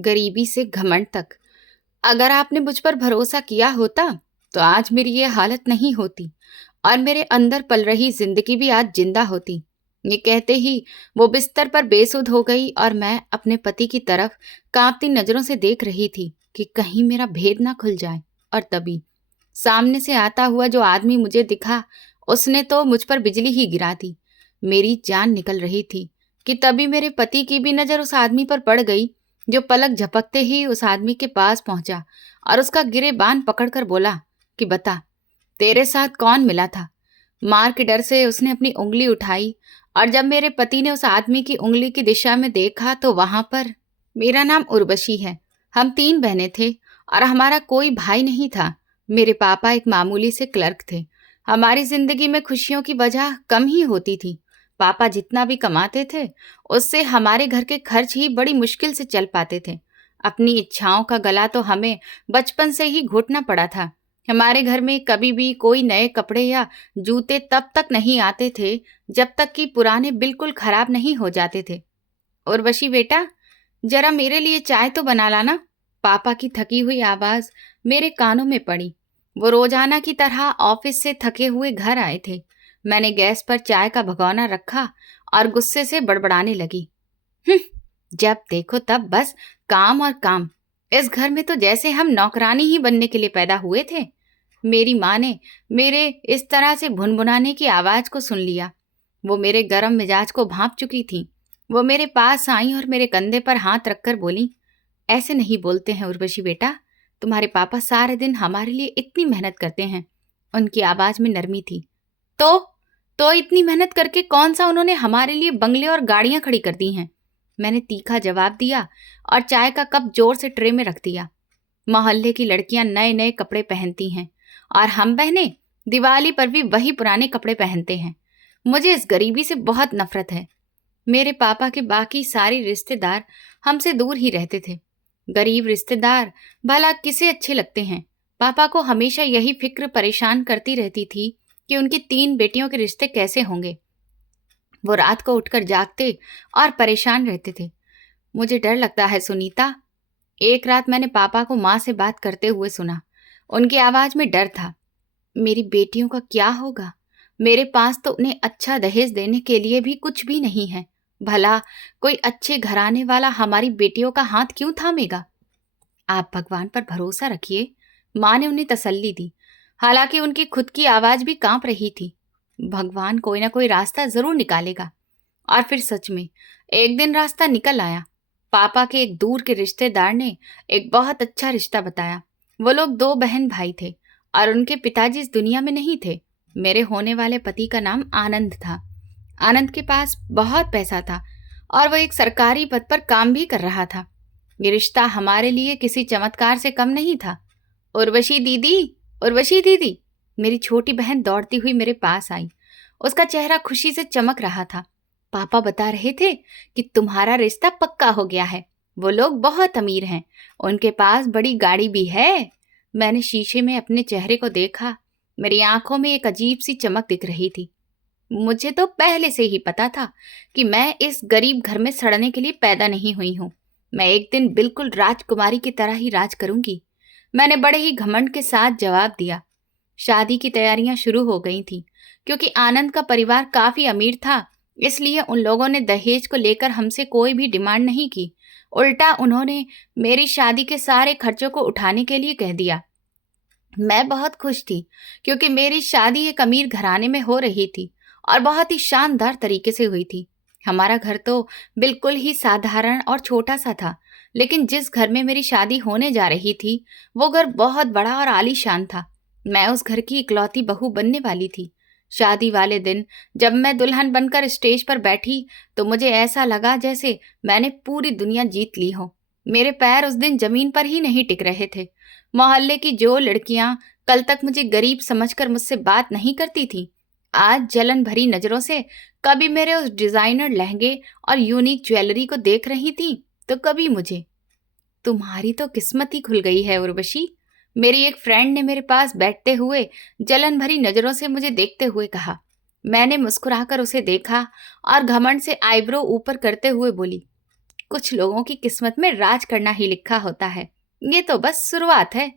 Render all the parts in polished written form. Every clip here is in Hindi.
गरीबी से घमंड तक। अगर आपने मुझ पर भरोसा किया होता तो आज मेरी ये हालत नहीं होती और मेरे अंदर पल रही जिंदगी भी आज जिंदा होती। ये कहते ही वो बिस्तर पर बेसुध हो गई और मैं अपने पति की तरफ कांपती नजरों से देख रही थी कि कहीं मेरा भेद ना खुल जाए। और तभी सामने से आता हुआ जो आदमी मुझे दिखा, उसने तो मुझ पर बिजली ही गिरा दी। मेरी जान निकल रही थी कि तभी मेरे पति की भी नजर उस आदमी पर पड़ गई, जो पलक झपकते ही उस आदमी के पास पहुंचा और उसका गिरेबान पकड़कर बोला कि बता, तेरे साथ कौन मिला था। मार के डर से उसने अपनी उंगली उठाई और जब मेरे पति ने उस आदमी की उंगली की दिशा में देखा तो वहां पर मेरा नाम उर्वशी है। हम 3 बहनें थे और हमारा कोई भाई नहीं था। मेरे पापा एक मामूली से क्लर्क थे। हमारी जिंदगी में खुशियों की वजह कम ही होती थी। पापा जितना भी कमाते थे उससे हमारे घर के खर्च ही बड़ी मुश्किल से चल पाते थे। अपनी इच्छाओं का गला तो हमें बचपन से ही घोटना पड़ा था। हमारे घर में कभी भी कोई नए कपड़े या जूते तब तक नहीं आते थे जब तक कि पुराने बिल्कुल खराब नहीं हो जाते थे। उर्वशी बेटा, जरा मेरे लिए चाय तो बना लाना। पापा की थकी हुई आवाज मेरे कानों में पड़ी। वो रोजाना की तरह ऑफिस से थके हुए घर आए थे। मैंने गैस पर चाय का भगोना रखा और गुस्से से बड़बड़ाने लगी। "हम्म, जब देखो तब बस काम और काम। इस घर में तो जैसे हम नौकरानी ही बनने के लिए पैदा हुए थे।" मेरी माँ ने मेरे इस तरह से भुनभुनाने की आवाज को सुन लिया। वो मेरे गर्म मिजाज को भांप चुकी थी। वो मेरे पास आई और मेरे कंधे पर हाथ रखकर बोली, ऐसे नहीं बोलते हैं उर्वशी बेटा। तुम्हारे पापा सारे दिन हमारे लिए इतनी मेहनत करते हैं। उनकी आवाज में नरमी थी। तो तो इतनी मेहनत करके कौन सा उन्होंने हमारे लिए बंगले और गाड़ियां खड़ी कर दी हैं। मैंने तीखा जवाब दिया और चाय का कप जोर से ट्रे में रख दिया। मोहल्ले की लड़कियां नए नए कपड़े पहनती हैं और हम बहनें दिवाली पर भी वही पुराने कपड़े पहनते हैं। मुझे इस गरीबी से बहुत नफरत है। मेरे पापा के बाकी सारे रिश्तेदार हमसे दूर ही रहते थे। गरीब रिश्तेदार भला किसे अच्छे लगते हैं। पापा को हमेशा यही फिक्र परेशान करती रहती थी कि उनकी 3 बेटियों के रिश्ते कैसे होंगे। वो रात को उठकर जागते और परेशान रहते थे। मुझे डर लगता है सुनीता। एक रात मैंने पापा को माँ से बात करते हुए सुना। उनकी आवाज में डर था। मेरी बेटियों का क्या होगा? मेरे पास तो उन्हें अच्छा दहेज देने के लिए भी कुछ भी नहीं है। भला कोई अच्छे घराने वाला हमारी बेटियों का हाथ क्यों थामेगा? आप भगवान पर भरोसा रखिए, माँ ने उन्हें तसल्ली दी। हालांकि उनकी खुद की आवाज भी कांप रही थी। भगवान कोई ना कोई रास्ता जरूर निकालेगा। और फिर सच में एक दिन रास्ता निकल आया। पापा के एक दूर के रिश्तेदार ने एक बहुत अच्छा रिश्ता बताया। वो लोग 2 बहन भाई थे और उनके पिताजी इस दुनिया में नहीं थे। मेरे होने वाले पति का नाम आनंद था। आनंद के पास बहुत पैसा था और वो एक सरकारी पद पर काम भी कर रहा था। ये रिश्ता हमारे लिए किसी चमत्कार से कम नहीं था। उर्वशी दीदी, उर्वशी दीदी, मेरी छोटी बहन दौड़ती हुई मेरे पास आई। उसका चेहरा खुशी से चमक रहा था। पापा बता रहे थे कि तुम्हारा रिश्ता पक्का हो गया है। वो लोग बहुत अमीर हैं। उनके पास बड़ी गाड़ी भी है। मैंने शीशे में अपने चेहरे को देखा। मेरी आंखों में एक अजीब सी चमक दिख रही थी। मुझे तो पहले से ही पता था कि मैं इस गरीब घर में सड़ने के लिए पैदा नहीं हुई हूँ। मैं एक दिन बिल्कुल राजकुमारी की तरह ही राज करूंगी। मैंने बड़े ही घमंड के साथ जवाब दिया। शादी की तैयारियां शुरू हो गई थी। क्योंकि आनंद का परिवार काफी अमीर था, इसलिए उन लोगों ने दहेज को लेकर हमसे कोई भी डिमांड नहीं की। उल्टा उन्होंने मेरी शादी के सारे खर्चों को उठाने के लिए कह दिया। मैं बहुत खुश थी क्योंकि मेरी शादी एक अमीर घराने में हो रही थी और बहुत ही शानदार तरीके से हुई थी। हमारा घर तो बिल्कुल ही साधारण और छोटा सा था, लेकिन जिस घर में मेरी शादी होने जा रही थी वो घर बहुत बड़ा और आलीशान था। मैं उस घर की इकलौती बहू बनने वाली थी। शादी वाले दिन जब मैं दुल्हन बनकर स्टेज पर बैठी तो मुझे ऐसा लगा जैसे मैंने पूरी दुनिया जीत ली हो। मेरे पैर उस दिन जमीन पर ही नहीं टिक रहे थे। मोहल्ले की जो लड़कियां कल तक मुझे गरीब समझकर मुझसे बात नहीं करती थी, आज जलन भरी नजरों से कभी मेरे उस डिजाइनर लहंगे और यूनिक ज्वेलरी को देख रही थी तो कभी मुझे। तुम्हारी तो किस्मत ही खुल गई है उर्वशी, मेरी एक फ्रेंड ने मेरे पास बैठते हुए जलन भरी नजरों से मुझे देखते हुए कहा। मैंने मुस्कुराकर उसे देखा और घमंड से आईब्रो ऊपर करते हुए बोली, कुछ लोगों की किस्मत में राज करना ही लिखा होता है। ये तो बस शुरुआत है।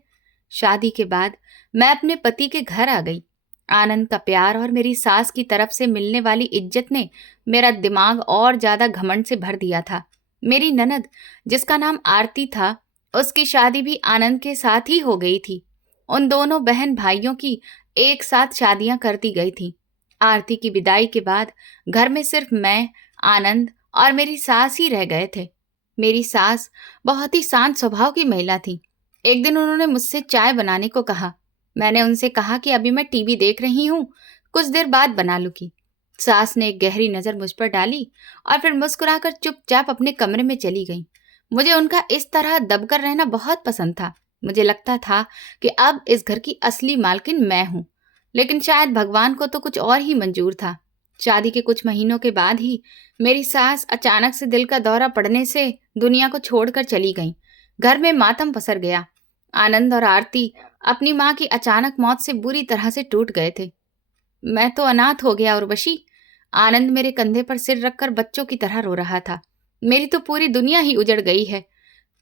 शादी के बाद मैं अपने पति के घर आ गई। आनंद का प्यार और मेरी सास की तरफ से मिलने वाली इज्जत ने मेरा दिमाग और ज्यादा घमंड से भर दिया था। मेरी ननद, जिसका नाम आरती था, उसकी शादी भी आनंद के साथ ही हो गई थी। उन दोनों बहन भाइयों की एक साथ शादियां कर दी गई थी। आरती की विदाई के बाद घर में सिर्फ मैं, आनंद और मेरी सास ही रह गए थे। मेरी सास बहुत ही शांत स्वभाव की महिला थी। एक दिन उन्होंने मुझसे चाय बनाने को कहा। मैंने उनसे कहा कि अभी मैं टीवी देख रही हूँ, कुछ देर बाद बना लूंगी। सास ने एक गहरी नजर मुझ पर डाली और फिर मुस्कुराकर चुपचाप अपने कमरे में चली गई। मुझे उनका इस तरह दबकर रहना बहुत पसंद था। मुझे लगता था कि अब इस घर की असली मालकिन मैं हूँ, लेकिन शायद भगवान को तो कुछ और ही मंजूर था। शादी के कुछ महीनों के बाद ही मेरी सास अचानक से दिल का दौरा पड़ने से दुनिया को छोड़कर चली गई। घर में मातम पसर गया। आनंद और आरती अपनी माँ की अचानक मौत से बुरी तरह से टूट गए थे। मैं तो अनाथ हो गया उर्वशी। आनंद मेरे कंधे पर सिर रखकर बच्चों की तरह रो रहा था। मेरी तो पूरी दुनिया ही उजड़ गई है।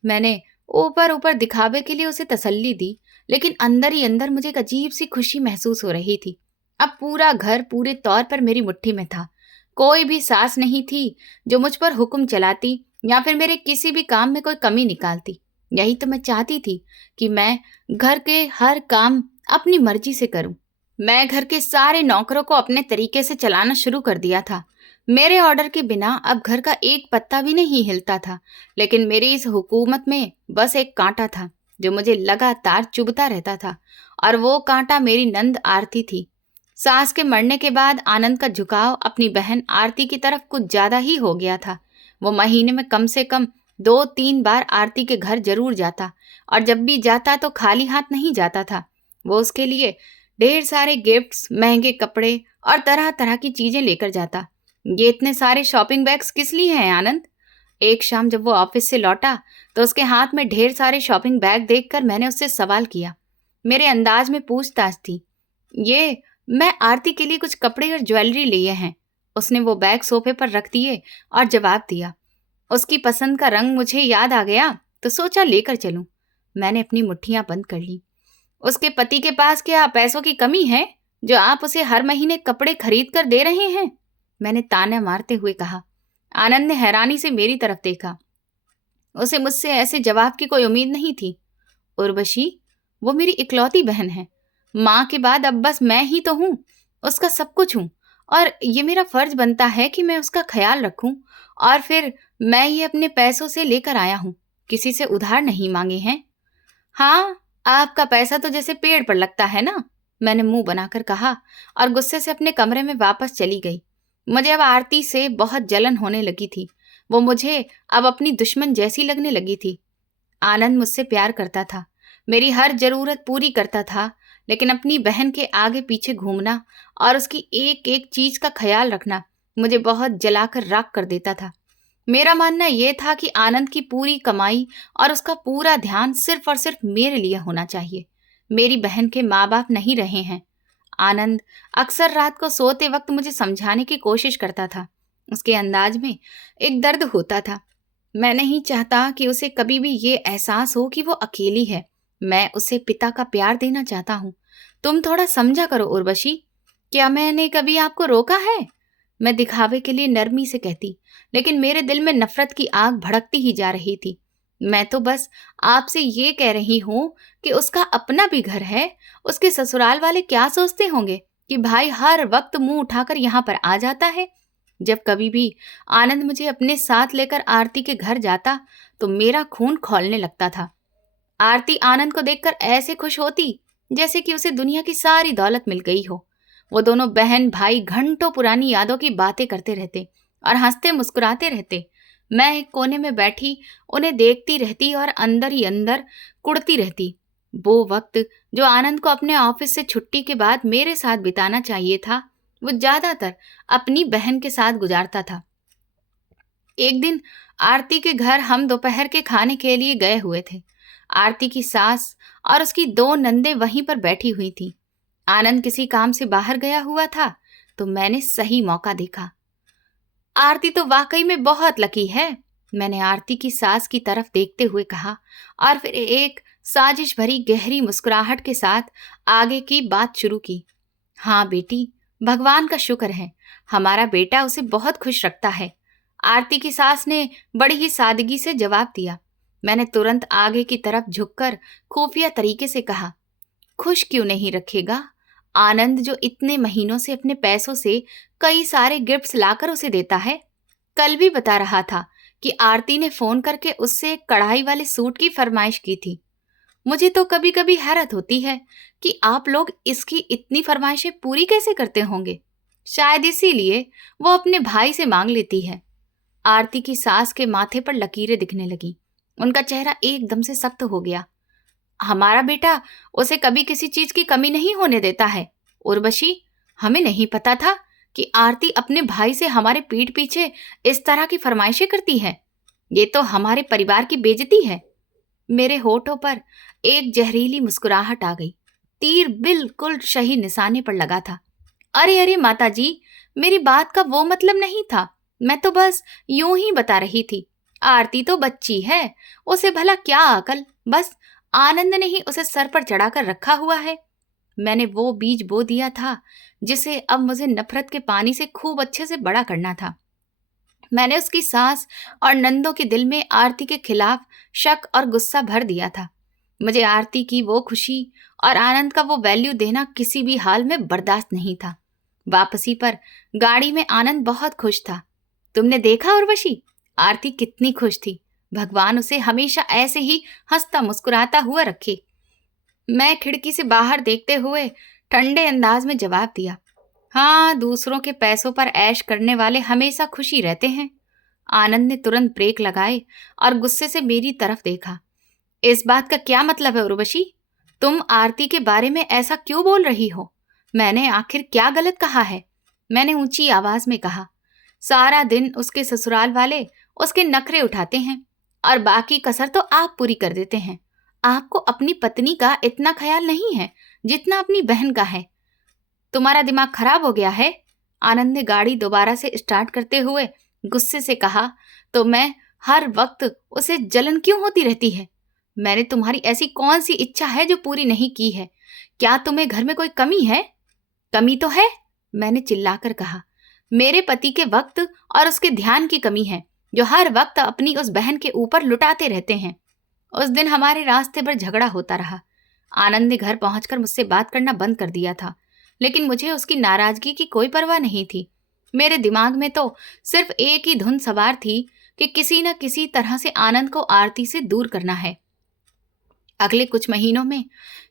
मैंने ऊपर ऊपर दिखावे के लिए उसे तसल्ली दी, लेकिन अंदर ही अंदर मुझे एक अजीब सी खुशी महसूस हो रही थी। अब पूरा घर पूरे तौर पर मेरी मुट्ठी में था। कोई भी सास नहीं थी जो मुझ पर हुक्म चलाती या फिर मेरे किसी भी काम में कोई कमी निकालती। यही तो मैं चाहती थी कि मैं घर के हर काम अपनी मर्जी से करूं। मैं घर के सारे नौकरों को अपने तरीके से चलाना शुरू कर दिया था। मेरे ऑर्डर के बिना अब घर का एक पत्ता भी नहीं हिलता था, लेकिन मेरी इस हुकूमत में बस एक कांटा था जो मुझे लगातार चुभता रहता था, और वो कांटा मेरी नंद आरती थी। सास के मरने के बाद आनंद का झुकाव अपनी बहन आरती की तरफ कुछ ज्यादा ही हो गया था। वो महीने में कम से कम 2-3 बार आरती के घर जरूर जाता, और जब भी जाता तो खाली हाथ नहीं जाता था। वो उसके लिए ढेर सारे गिफ्ट्स, महंगे कपड़े और तरह तरह की चीजें लेकर जाता। ये इतने सारे शॉपिंग बैग्स किस लिए हैं आनंद? एक शाम जब वो ऑफिस से लौटा तो उसके हाथ में ढेर सारे शॉपिंग बैग देखकर मैंने उससे सवाल किया। मेरे अंदाज में पूछताछ थी। ये मैं आरती के लिए कुछ कपड़े और ज्वेलरी लिए हैं। उसने वो बैग सोफे पर रख दिए और जवाब दिया। उसकी पसंद का रंग मुझे याद आ गया तो सोचा लेकर चलूं। मैंने अपनी मुट्ठियां बंद कर ली। उसके पति के पास क्या पैसों की कमी है जो आप उसे हर महीने कपड़े खरीद कर दे रहे हैं? मैंने ताना मारते हुए कहा। आनंद ने हैरानी से मेरी तरफ देखा। उसे मुझसे ऐसे जवाब की कोई उम्मीद नहीं थी। उर्वशी, वो मेरी इकलौती बहन है। माँ के बाद अब बस मैं ही तो हूँ, उसका सब कुछ हूँ, और ये मेरा फर्ज बनता है कि मैं उसका ख्याल रखूं। और फिर मैं ये अपने पैसों से लेकर आया हूँ, किसी से उधार नहीं मांगे हैं। हाँ, आपका पैसा तो जैसे पेड़ पर लगता है ना, मैंने मुंह बनाकर कहा और गुस्से से अपने कमरे में वापस चली गई। मुझे अब आरती से बहुत जलन होने लगी थी। वो मुझे अब अपनी दुश्मन जैसी लगने लगी थी। आनंद मुझसे प्यार करता था, मेरी हर जरूरत पूरी करता था, लेकिन अपनी बहन के आगे पीछे घूमना और उसकी एक एक चीज का ख्याल रखना मुझे बहुत जलाकर राख कर देता था। मेरा मानना यह था कि आनंद की पूरी कमाई और उसका पूरा ध्यान सिर्फ और सिर्फ मेरे लिए होना चाहिए। मेरी बहन के माँ बाप नहीं रहे हैं। आनंद अक्सर रात को सोते वक्त मुझे समझाने की कोशिश करता था। उसके अंदाज में एक दर्द होता था। मैं नहीं चाहता कि उसे कभी भी ये एहसास हो कि वो अकेली है। मैं उसे पिता का प्यार देना चाहता हूँ। तुम थोड़ा समझा करो उर्वशी। क्या मैंने कभी आपको रोका है? मैं दिखावे के लिए नरमी से कहती, लेकिन मेरे दिल में नफरत की आग भड़कती ही जा रही थी। मैं तो बस आपसे ये कह रही हूँ कि उसका अपना भी घर है। उसके ससुराल वाले क्या सोचते होंगे कि भाई हर वक्त मुंह उठाकर यहाँ पर आ जाता है। जब कभी भी आनंद मुझे अपने साथ लेकर आरती के घर जाता तो मेरा खून खौलने लगता था। आरती आनंद को देखकर ऐसे खुश होती जैसे कि उसे दुनिया की सारी दौलत मिल गई हो। वो दोनों बहन भाई घंटों पुरानी यादों की बातें करते रहते और हंसते मुस्कुराते रहते। मैं एक कोने में बैठी उन्हें देखती रहती और अंदर ही अंदर कुढ़ती रहती। वो वक्त जो आनंद को अपने ऑफिस से छुट्टी के बाद मेरे साथ बिताना चाहिए था, वो ज्यादातर अपनी बहन के साथ गुजारता था। एक दिन आरती के घर हम दोपहर के खाने के लिए गए हुए थे। आरती की सास और उसकी 2 नंदें वहीं पर बैठी हुई थी। आनंद किसी काम से बाहर गया हुआ था तो मैंने सही मौका देखा। आरती तो वाकई में बहुत लकी है। मैंने आरती की सास की तरफ देखते हुए कहा और फिर एक साजिश भरी गहरी मुस्कुराहट के साथ आगे की बात शुरू की। हाँ बेटी, भगवान का शुक्र है, हमारा बेटा उसे बहुत खुश रखता है। आरती की सास ने बड़ी ही सादगी से जवाब दिया। मैंने तुरंत आगे की तरफ झुककर खुफिया तरीके से कहा, खुश क्यों नहीं रखेगा? आनंद जो इतने महीनों से अपने पैसों से कई सारे गिफ्ट्स लाकर उसे देता है। कल भी बता रहा था कि आरती ने फोन करके उससे एक कढ़ाई वाले सूट की फरमाइश की थी। मुझे तो कभी कभी हैरत होती है कि आप लोग इसकी इतनी फरमाइशें पूरी कैसे करते होंगे। शायद इसीलिए वो अपने भाई से मांग लेती है। आरती की सास के माथे पर लकीरें दिखने लगी। उनका चेहरा एकदम से सख्त हो गया। हमारा बेटा उसे कभी किसी चीज की कमी नहीं होने देता है। उर्वशी, हमें नहीं पता था कि आरती अपने भाई से हमारे पीठ पीछे इस तरह की फरमाइशें करती है। ये तो हमारे परिवार की बेइज्जती है। मेरे होठों पर एक जहरीली मुस्कुराहट आ गई। तीर बिल्कुल सही निशाने पर लगा था। अरे अरे माताजी, मेरी बात का वो मतलब नहीं था। मैं तो बस यूं ही बता रही थी। आरती तो बच्ची है, उसे भला क्या अकल। बस आनंद ने ही उसे सर पर चढ़ाकर रखा हुआ है। मैंने वो बीज बो दिया था जिसे अब मुझे नफरत के पानी से खूब अच्छे से बड़ा करना था। मैंने उसकी सास और नंदों के दिल में आरती के खिलाफ शक और गुस्सा भर दिया था। मुझे आरती की वो खुशी और आनंद का वो वैल्यू देना किसी भी हाल में बर्दाश्त नहीं था। वापसी पर गाड़ी में आनंद बहुत खुश था। तुमने देखा उर्वशी, आरती कितनी खुश थी। भगवान उसे हमेशा ऐसे ही हंसता मुस्कुराता हुआ रखे। मैं खिड़की से बाहर देखते हुए ठंडे अंदाज में जवाब दिया, हाँ, दूसरों के पैसों पर ऐश करने वाले हमेशा खुशी रहते हैं। आनंद ने तुरंत ब्रेक लगाए और गुस्से से मेरी तरफ देखा। इस बात का क्या मतलब है उर्वशी? तुम आरती के बारे में ऐसा क्यों बोल रही हो? मैंने आखिर क्या गलत कहा है? मैंने ऊंची आवाज में कहा। सारा दिन उसके ससुराल वाले उसके नखरे उठाते हैं और बाकी कसर तो आप पूरी कर देते हैं। आपको अपनी पत्नी का इतना ख्याल नहीं है जितना अपनी बहन का है। तुम्हारा दिमाग खराब हो गया है? आनंद ने गाड़ी दोबारा से स्टार्ट करते हुए गुस्से से कहा। तो मैं हर वक्त उसे जलन क्यों होती रहती है? मैंने तुम्हारी ऐसी कौन सी इच्छा है जो पूरी नहीं की है? क्या तुम्हें घर में कोई कमी है? कमी तो है, मैंने चिल्लाकर कहा। मेरे पति के वक्त और उसके ध्यान की कमी है, जो हर वक्त अपनी उस बहन के ऊपर लुटाते रहते हैं। उस दिन हमारे रास्ते पर झगड़ा होता रहा। आनंद ने घर पहुंचकर मुझसे बात करना बंद कर दिया था, लेकिन मुझे उसकी नाराजगी की कोई परवाह नहीं थी। मेरे दिमाग में तो सिर्फ एक ही धुन सवार थी कि किसी न किसी तरह से आनंद को आरती से दूर करना है। अगले कुछ महीनों में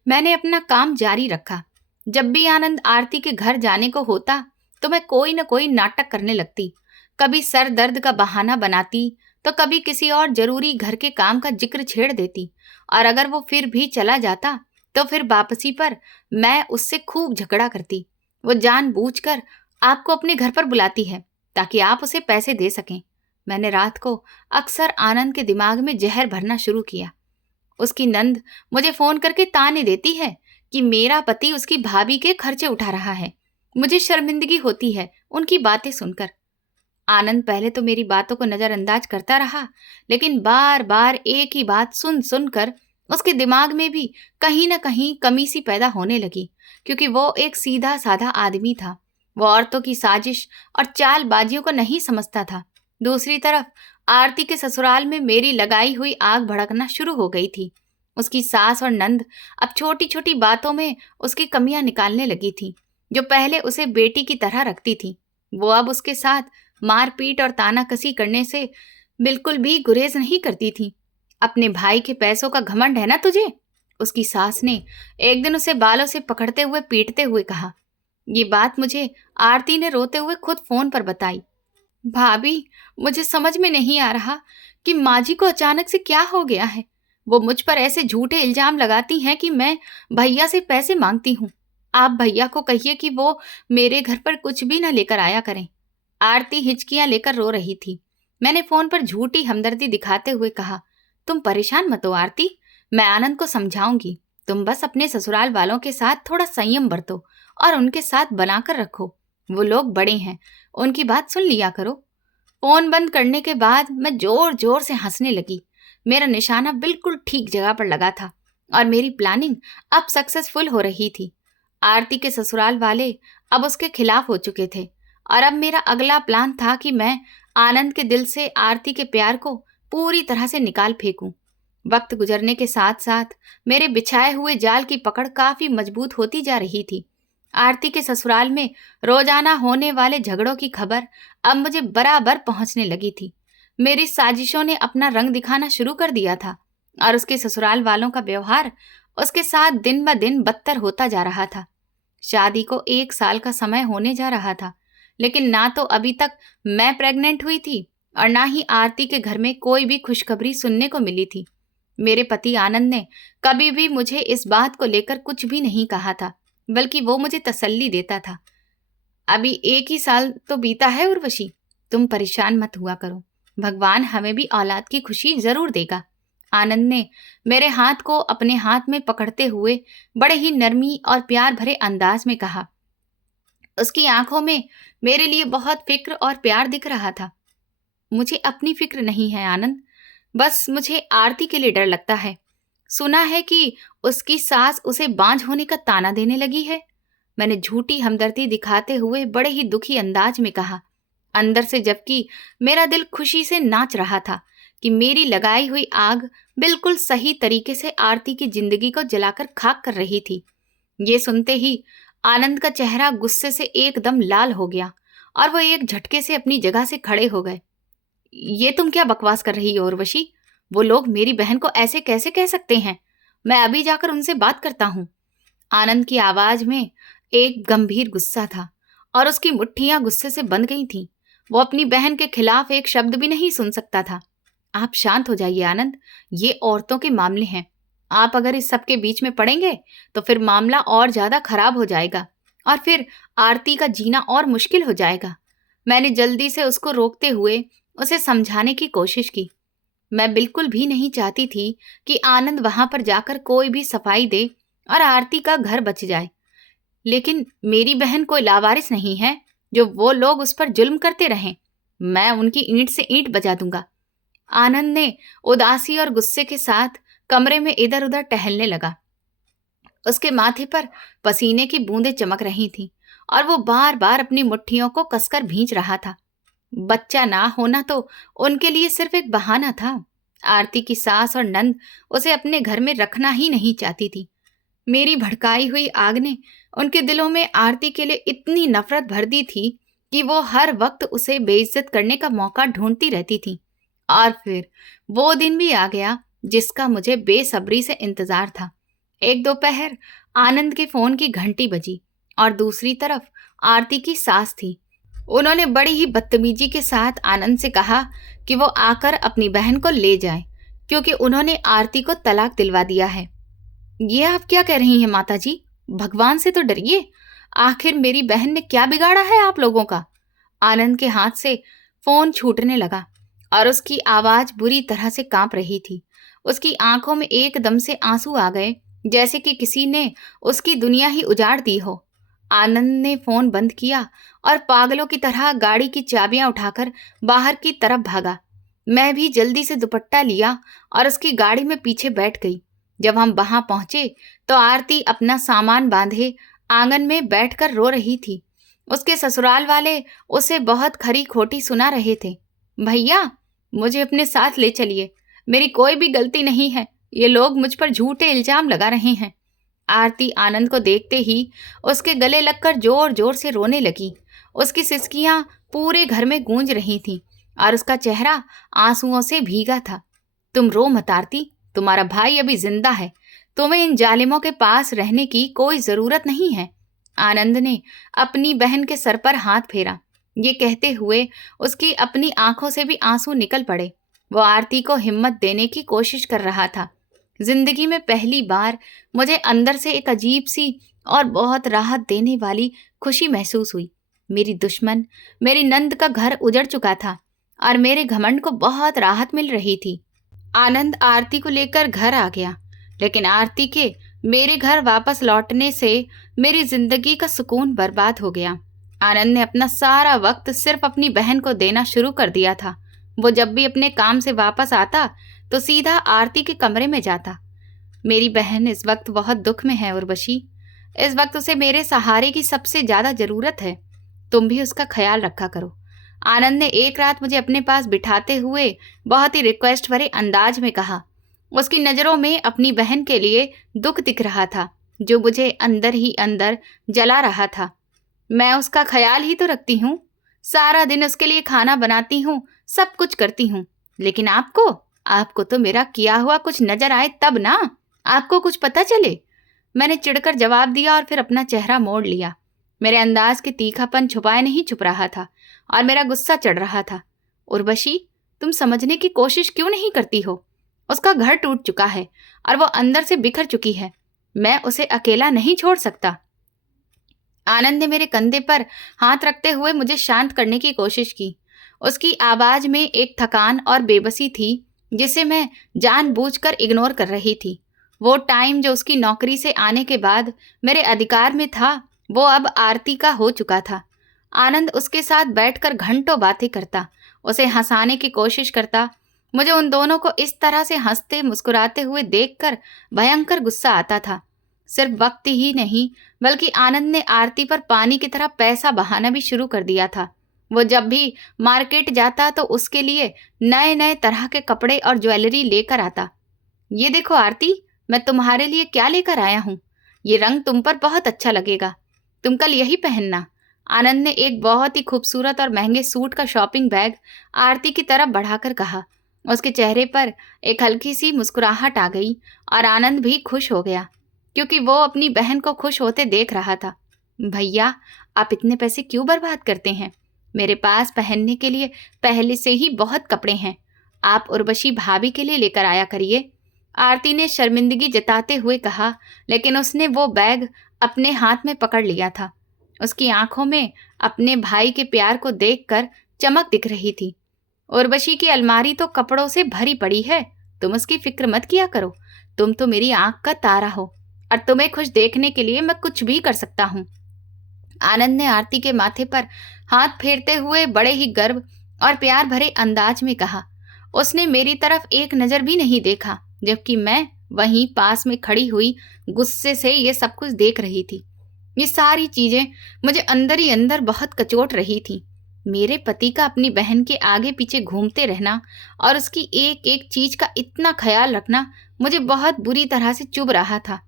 मैंने अपना काम जारी रखा। जब भी आनंद आरती के घर जाने को होता तो मैं कोई न कोई नाटक करने लगती। कभी सर दर्द का बहाना बनाती तो कभी किसी और जरूरी घर के काम का जिक्र छेड़ देती, और अगर वो फिर भी चला जाता तो फिर वापसी पर मैं उससे खूब झगड़ा करती। वो जानबूझकर आपको अपने घर पर बुलाती है ताकि आप उसे पैसे दे सकें। मैंने रात को अक्सर आनंद के दिमाग में जहर भरना शुरू किया। उसकी नंद मुझे फोन करके ताने देती है कि मेरा पति उसकी भाभी के खर्चे उठा रहा है। मुझे शर्मिंदगी होती है उनकी बातें सुनकर। आनंद पहले तो मेरी बातों को नजरअंदाज करता रहा, लेकिन बार बार एक ही बात सुन सुनकर उसके दिमाग में भी कहीं न कहीं कमी सी पैदा होने लगी, क्योंकि वो एक सीधा साधा आदमी था। वो औरतों की साजिश और चालबाजियों को नहीं समझता था। दूसरी तरफ आरती के ससुराल में मेरी लगाई हुई आग भड़कना शुरू हो गई थी। उसकी सास और नंद अब छोटी छोटी बातों में उसकी कमियां निकालने लगी थी। जो पहले उसे बेटी की तरह रखती थी, वो अब उसके साथ मारपीट और तानाकसी करने से बिल्कुल भी गुरेज नहीं करती थी। अपने भाई के पैसों का घमंड है ना तुझे? उसकी सास ने एक दिन उसे बालों से पकड़ते हुए पीटते हुए कहा। ये बात मुझे आरती ने रोते हुए खुद फोन पर बताई। भाभी, मुझे समझ में नहीं आ रहा कि माँ जी को अचानक से क्या हो गया है। वो मुझ पर ऐसे झूठे इल्जाम लगाती हैं कि मैं भैया से पैसे मांगती हूँ। आप भैया को कहिए कि वो मेरे घर पर कुछ भी न लेकर आया करें। आरती हिचकियां लेकर रो रही थी। मैंने फोन पर झूठी हमदर्दी दिखाते हुए कहा, तुम परेशान मत हो आरती, मैं आनंद को समझाऊंगी। तुम बस अपने ससुराल वालों के साथ थोड़ा संयम बरतो और उनके साथ बनाकर रखो। वो लोग बड़े हैं, उनकी बात सुन लिया करो। फोन बंद करने के बाद मैं जोर जोर से हंसने लगी। मेरा निशाना बिल्कुल ठीक जगह पर लगा था और मेरी प्लानिंग अब सक्सेसफुल हो रही थी। आरती के ससुराल वाले अब उसके खिलाफ हो चुके थे और अब मेरा अगला प्लान था कि मैं आनंद के दिल से आरती के प्यार को पूरी तरह से निकाल फेंकूं। वक्त गुजरने के साथ साथ मेरे बिछाए हुए जाल की पकड़ काफी मजबूत होती जा रही थी। आरती के ससुराल में रोजाना होने वाले झगड़ों की खबर अब मुझे बराबर पहुंचने लगी थी। मेरी साजिशों ने अपना रंग दिखाना शुरू कर दिया था और उसके ससुराल वालों का व्यवहार उसके साथ दिन ब दिन बदतर होता जा रहा था। शादी को 1 साल का समय होने जा रहा था, लेकिन ना तो अभी तक मैं प्रेग्नेंट हुई थी और ना ही आरती के घर में कोई भी खुशखबरी सुनने को मिली थी। मेरे पति आनंद ने कभी भी मुझे इस बात को लेकर कुछ भी नहीं कहा था, बल्कि वो मुझे तसल्ली देता था। अभी 1 ही साल तो बीता है उर्वशी, तुम परेशान मत हुआ करो, भगवान हमें भी औलाद की खुशी जरूर देगा। आनंद ने मेरे हाथ को अपने हाथ में पकड़ते हुए बड़े ही नरमी और प्यार भरे अंदाज में कहा। उसकी आंखों में मेरे लिए बहुत फिक्र और प्यार दिख रहा था। मुझे अपनी फिक्र नहीं है आनंद, बस मुझे आरती के लिए डर लगता है। सुना है कि उसकी सास उसे बांझ होने का ताना देने लगी है। मैंने झूठी हमदर्दी दिखाते हुए बड़े ही दुखी अंदाज में कहा, अंदर से जबकि मेरा दिल खुशी से नाच रहा था कि मेरी लगाई हुई आग बिल्कुल सही तरीके से आरती की जिंदगी को जलाकर खाक कर रही थी। ये सुनते ही आनंद का चेहरा गुस्से से एकदम लाल हो गया और वो एक झटके से अपनी जगह से खड़े हो गए। ये तुम क्या बकवास कर रही हो उर्वशी? वो लोग मेरी बहन को ऐसे कैसे कह सकते हैं? मैं अभी जाकर उनसे बात करता हूँ। आनंद की आवाज में एक गंभीर गुस्सा था और उसकी मुट्ठियां गुस्से से बंध गई थीं। वो अपनी बहन के खिलाफ एक शब्द भी नहीं सुन सकता था। आप शांत हो जाइए आनंद, ये औरतों के मामले हैं। आप अगर इस सब के बीच में पड़ेंगे तो फिर मामला और ज्यादा खराब हो जाएगा और फिर आरती का जीना और मुश्किल हो जाएगा। मैंने जल्दी से उसको रोकते हुए उसे समझाने की कोशिश की। मैं बिल्कुल भी नहीं चाहती थी कि आनंद वहां पर जाकर कोई भी सफाई दे और आरती का घर बच जाए, लेकिन मेरी बहन कोई लावारिस नहीं है जो वो लोग उस पर जुल्म करते रहें। मैं उनकी ईंट से ईंट बजा दूंगा। आनंद ने उदासी और गुस्से के साथ कमरे में इधर उधर टहलने लगा। उसके माथे पर पसीने की बूंदें चमक रही थीं और वो बार बार अपनी मुट्ठियों को कसकर भींच रहा था। बच्चा ना होना तो उनके लिए सिर्फ एक बहाना था। आरती की सास और नंद उसे अपने घर में रखना ही नहीं चाहती थी। मेरी भड़काई हुई आग ने उनके दिलों में आरती के लिए इतनी नफरत भर दी थी कि वो हर वक्त उसे बेइज्जत करने का मौका ढूंढती रहती थी। और फिर वो दिन भी आ गया जिसका मुझे बेसब्री से इंतजार था। एक दोपहर आनंद के फोन की घंटी बजी और दूसरी तरफ आरती की सास थी। उन्होंने बड़ी ही बदतमीजी के साथ आनंद से कहा कि वो आकर अपनी बहन को ले जाए, क्योंकि उन्होंने आरती को तलाक दिलवा दिया है। ये आप क्या कह रही हैं माताजी? भगवान से तो डरिए। आखिर मेरी बहन ने क्या बिगाड़ा है आप लोगों का? आनंद के हाथ से फोन छूटने लगा और उसकी आवाज बुरी तरह से कांप रही थी। उसकी आंखों में एकदम से आंसू आ गए, जैसे कि किसी ने उसकी दुनिया ही उजाड़ दी हो। आनंद ने फोन बंद किया और पागलों की तरह गाड़ी की चाबियां उठाकर बाहर की तरफ भागा। मैं भी जल्दी से दुपट्टा लिया और उसकी गाड़ी में पीछे बैठ गई। जब हम वहां पहुंचे तो आरती अपना सामान बांधे आंगन में बैठकर रो रही थी। उसके ससुराल वाले उसे बहुत खरी खोटी सुना रहे थे। भैया, मुझे अपने साथ ले चलिए, मेरी कोई भी गलती नहीं है, ये लोग मुझ पर झूठे इल्जाम लगा रहे हैं। आरती आनंद को देखते ही उसके गले लगकर जोर जोर से रोने लगी। उसकी सिसकियां पूरे घर में गूंज रही थीं और उसका चेहरा आंसुओं से भीगा था। तुम रो मत आरती, तुम्हारा भाई अभी जिंदा है, तुम्हें इन जालिमों के पास रहने की कोई जरूरत नहीं है। आनंद ने अपनी बहन के सर पर हाथ फेरा। ये कहते हुए उसकी अपनी आंखों से भी आंसू निकल पड़े। वो आरती को हिम्मत देने की कोशिश कर रहा था। जिंदगी में पहली बार मुझे अंदर से एक अजीब सी और बहुत राहत देने वाली खुशी महसूस हुई। मेरी दुश्मन, मेरी नंद का घर उजड़ चुका था और मेरे घमंड को बहुत राहत मिल रही थी। आनंद आरती को लेकर घर आ गया, लेकिन आरती के मेरे घर वापस लौटने से मेरी जिंदगी का सुकून बर्बाद हो गया। आनंद ने अपना सारा वक्त सिर्फ अपनी बहन को देना शुरू कर दिया था। वो जब भी अपने काम से वापस आता तो सीधा आरती के कमरे में जाता। मेरी बहन इस वक्त बहुत दुख में है उर्वशी। इस वक्त उसे मेरे सहारे की सबसे ज्यादा जरूरत है। तुम भी उसका ख्याल रखा करो। आनंद ने एक रात मुझे अपने पास बिठाते हुए बहुत ही रिक्वेस्ट भरे अंदाज में कहा। उसकी नजरों में अपनी बहन के लिए दुख दिख रहा था, जो मुझे अंदर ही अंदर जला रहा था। मैं उसका ख्याल ही तो रखती हूँ, सारा दिन उसके लिए खाना बनाती हूँ, सब कुछ करती हूँ, लेकिन आपको तो मेरा किया हुआ कुछ नजर आए तब ना, आपको कुछ पता चले। मैंने चिढ़कर जवाब दिया और फिर अपना चेहरा मोड़ लिया। मेरे अंदाज के तीखापन छुपाए नहीं छुप रहा था और मेरा गुस्सा चढ़ रहा था। उर्वशी, तुम समझने की कोशिश क्यों नहीं करती हो? उसका घर टूट चुका है और वो अंदर से बिखर चुकी है। मैं उसे अकेला नहीं छोड़ सकता। आनंद ने मेरे कंधे पर हाथ रखते हुए मुझे शांत करने की कोशिश की। उसकी आवाज में एक थकान और बेबसी थी जिसे मैं जानबूझकर इग्नोर कर रही थी। वो टाइम जो उसकी नौकरी से आने के बाद मेरे अधिकार में था, वो अब आरती का हो चुका था। आनंद उसके साथ बैठकर घंटों बातें करता, उसे हंसाने की कोशिश करता। मुझे उन दोनों को इस तरह से हंसते मुस्कुराते हुए देखकर भयंकर गुस्सा आता था। सिर्फ वक्त ही नहीं, बल्कि आनंद ने आरती पर पानी की तरह पैसा बहाना भी शुरू कर दिया था। वो जब भी मार्केट जाता तो उसके लिए नए नए तरह के कपड़े और ज्वेलरी लेकर आता। ये देखो आरती, मैं तुम्हारे लिए क्या लेकर आया हूँ। ये रंग तुम पर बहुत अच्छा लगेगा, तुम कल यही पहनना। आनंद ने एक बहुत ही खूबसूरत और महंगे सूट का शॉपिंग बैग आरती की तरफ बढ़ाकर कहा। उसके चेहरे पर एक हल्की सी मुस्कुराहट आ गई और आनंद भी खुश हो गया, क्योंकि वो अपनी बहन को खुश होते देख रहा था। भैया, आप इतने पैसे क्यों बर्बाद करते हैं? मेरे पास पहनने के लिए पहले से ही बहुत कपड़े हैं। आप उर्वशी भाभी के लिए लेकर आया करिए। आरती ने शर्मिंदगी जताते हुए कहा, लेकिन उसने वो बैग अपने हाथ में पकड़ लिया था। उसकी आंखों में अपने भाई के प्यार को देखकर चमक दिख रही थी। उर्वशी की अलमारी तो कपड़ों से भरी पड़ी है, तुम उसकी फिक्र मत किया करो। तुम तो मेरी आंख का तारा हो और तुम्हें खुश देखने के लिए मैं कुछ भी कर सकता हूँ। आनंद ने आरती के माथे पर हाथ फेरते हुए बड़े ही गर्व और प्यार भरे अंदाज में कहा। उसने मेरी तरफ एक नजर भी नहीं देखा, जबकि मैं वहीं पास में खड़ी हुई गुस्से से ये सब कुछ देख रही थी। ये सारी चीजें मुझे अंदर ही अंदर बहुत कचोट रही थी। मेरे पति का अपनी बहन के आगे पीछे घूमते रहना और उसकी एक एक चीज का इतना ख्याल रखना मुझे बहुत बुरी तरह से चुभ रहा था।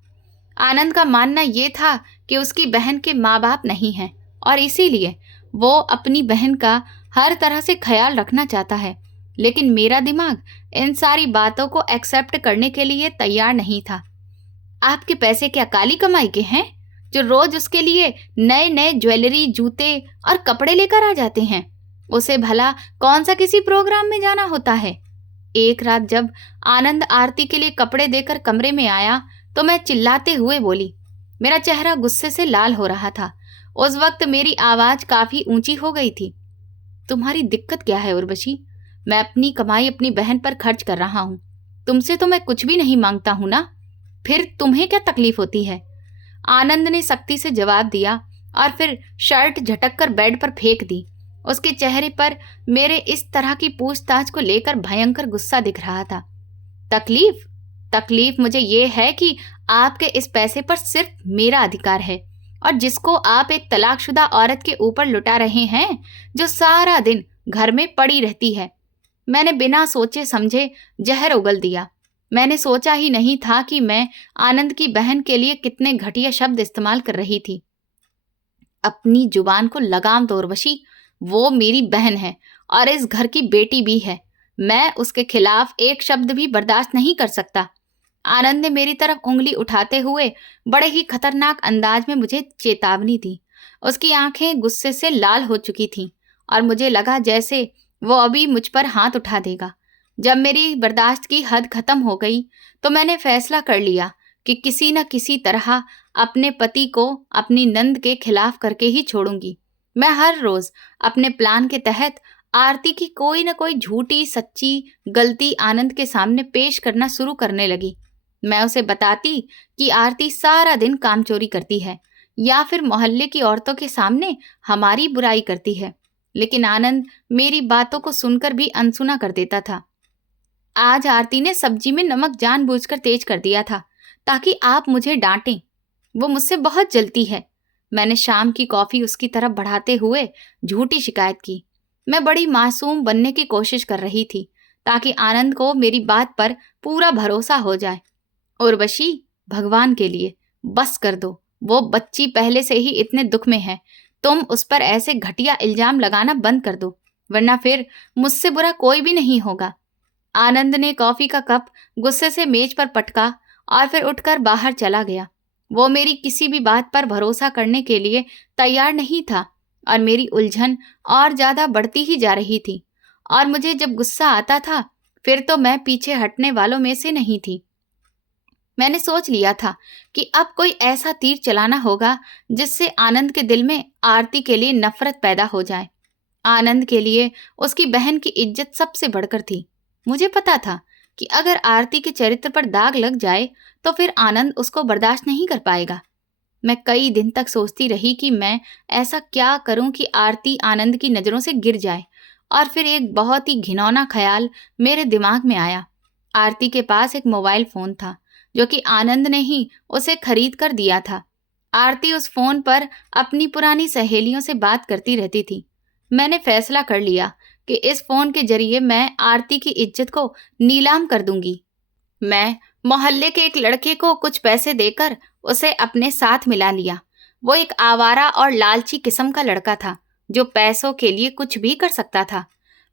आनंद का मानना ये था कि उसकी बहन के माँ बाप नहीं हैं और इसीलिए वो अपनी बहन का हर तरह से ख्याल रखना चाहता है, लेकिन मेरा दिमाग इन सारी बातों को एक्सेप्ट करने के लिए तैयार नहीं था। आपके पैसे क्या काली कमाई के हैं जो रोज उसके लिए नए नए ज्वेलरी, जूते और कपड़े लेकर आ जाते हैं? उसे भला कौन सा किसी प्रोग्राम में जाना होता है? एक रात जब आनंद आरती के लिए कपड़े देकर कमरे में आया तो मैं चिल्लाते हुए बोली। मेरा चेहरा गुस्से से लाल हो रहा था। उस वक्त मेरी आवाज काफी ऊंची हो गई थी। तुम्हारी दिक्कत क्या है उर्वशी? मैं अपनी कमाई अपनी बहन पर खर्च कर रहा हूँ। तुमसे तो मैं कुछ भी नहीं मांगता हूं ना, फिर तुम्हें क्या तकलीफ होती है? आनंद ने सख्ती से जवाब दिया और फिर शर्ट झटक कर बेड पर फेंक दी। उसके चेहरे पर मेरे इस तरह की पूछताछ को लेकर भयंकर गुस्सा दिख रहा था। तकलीफ? तकलीफ मुझे ये है कि आपके इस पैसे पर सिर्फ मेरा अधिकार है, और जिसको आप एक तलाकशुदा औरत के ऊपर लुटा रहे हैं, जो सारा दिन घर में पड़ी रहती है। मैंने बिना सोचे समझे जहर उगल दिया। मैंने सोचा ही नहीं था कि मैं आनंद की बहन के लिए कितने घटिया शब्द इस्तेमाल कर रही थी। अपनी जुबान को लगाम दो उर्वशी, वो मेरी बहन है और इस घर की बेटी भी है। मैं उसके खिलाफ एक शब्द भी बर्दाश्त नहीं कर सकता। आनंद ने मेरी तरफ उंगली उठाते हुए बड़े ही खतरनाक अंदाज में मुझे चेतावनी दी। उसकी आंखें गुस्से से लाल हो चुकी थीं और मुझे लगा जैसे वो अभी मुझ पर हाथ उठा देगा। जब मेरी बर्दाश्त की हद खत्म हो गई तो मैंने फैसला कर लिया कि किसी न किसी तरह अपने पति को अपनी नंद के खिलाफ करके ही छोड़ूंगी। मैं हर रोज अपने प्लान के तहत आरती की कोई न कोई झूठी सच्ची गलती आनंद के सामने पेश करना शुरू करने लगी। मैं उसे बताती कि आरती सारा दिन काम चोरी करती है, या फिर मोहल्ले की औरतों के सामने हमारी बुराई करती है। लेकिन आनंद मेरी बातों को सुनकर भी अनसुना कर देता था। आज आरती ने सब्जी में नमक जानबूझकर तेज कर दिया था ताकि आप मुझे डांटें। वो मुझसे बहुत जलती है। मैंने शाम की कॉफी उसकी तरफ बढ़ाते हुए झूठी शिकायत की। मैं बड़ी मासूम बनने की कोशिश कर रही थी ताकि आनंद को मेरी बात पर पूरा भरोसा हो जाए। उर्वशी, भगवान के लिए बस कर दो। वो बच्ची पहले से ही इतने दुख में है। तुम उस पर ऐसे घटिया इल्जाम लगाना बंद कर दो, वरना फिर मुझसे बुरा कोई भी नहीं होगा। आनंद ने कॉफी का कप गुस्से से मेज पर पटका और फिर उठकर बाहर चला गया। वो मेरी किसी भी बात पर भरोसा करने के लिए तैयार नहीं था और मेरी उलझन और ज्यादा बढ़ती ही जा रही थी। और मुझे जब गुस्सा आता था फिर तो मैं पीछे हटने वालों में से नहीं थी। मैंने सोच लिया था कि अब कोई ऐसा तीर चलाना होगा जिससे आनंद के दिल में आरती के लिए नफरत पैदा हो जाए। आनंद के लिए उसकी बहन की इज्जत सबसे बढ़कर थी। मुझे पता था कि अगर आरती के चरित्र पर दाग लग जाए तो फिर आनंद उसको बर्दाश्त नहीं कर पाएगा। मैं कई दिन तक सोचती रही कि मैं ऐसा क्या करूं कि आरती आनंद की नज़रों से गिर जाए। और फिर एक बहुत ही घिनौना ख्याल मेरे दिमाग में आया। आरती के पास एक मोबाइल फ़ोन था जो कि आनंद ने ही उसे खरीद कर दिया था। आरती उस फ़ोन पर अपनी पुरानी सहेलियों से बात करती रहती थी। मैंने फैसला कर लिया कि इस फ़ोन के जरिए मैं आरती की इज्जत को नीलाम कर दूंगी। मैं मोहल्ले के एक लड़के को कुछ पैसे देकर उसे अपने साथ मिला लिया। वो एक आवारा और लालची किस्म का लड़का था जो पैसों के लिए कुछ भी कर सकता था।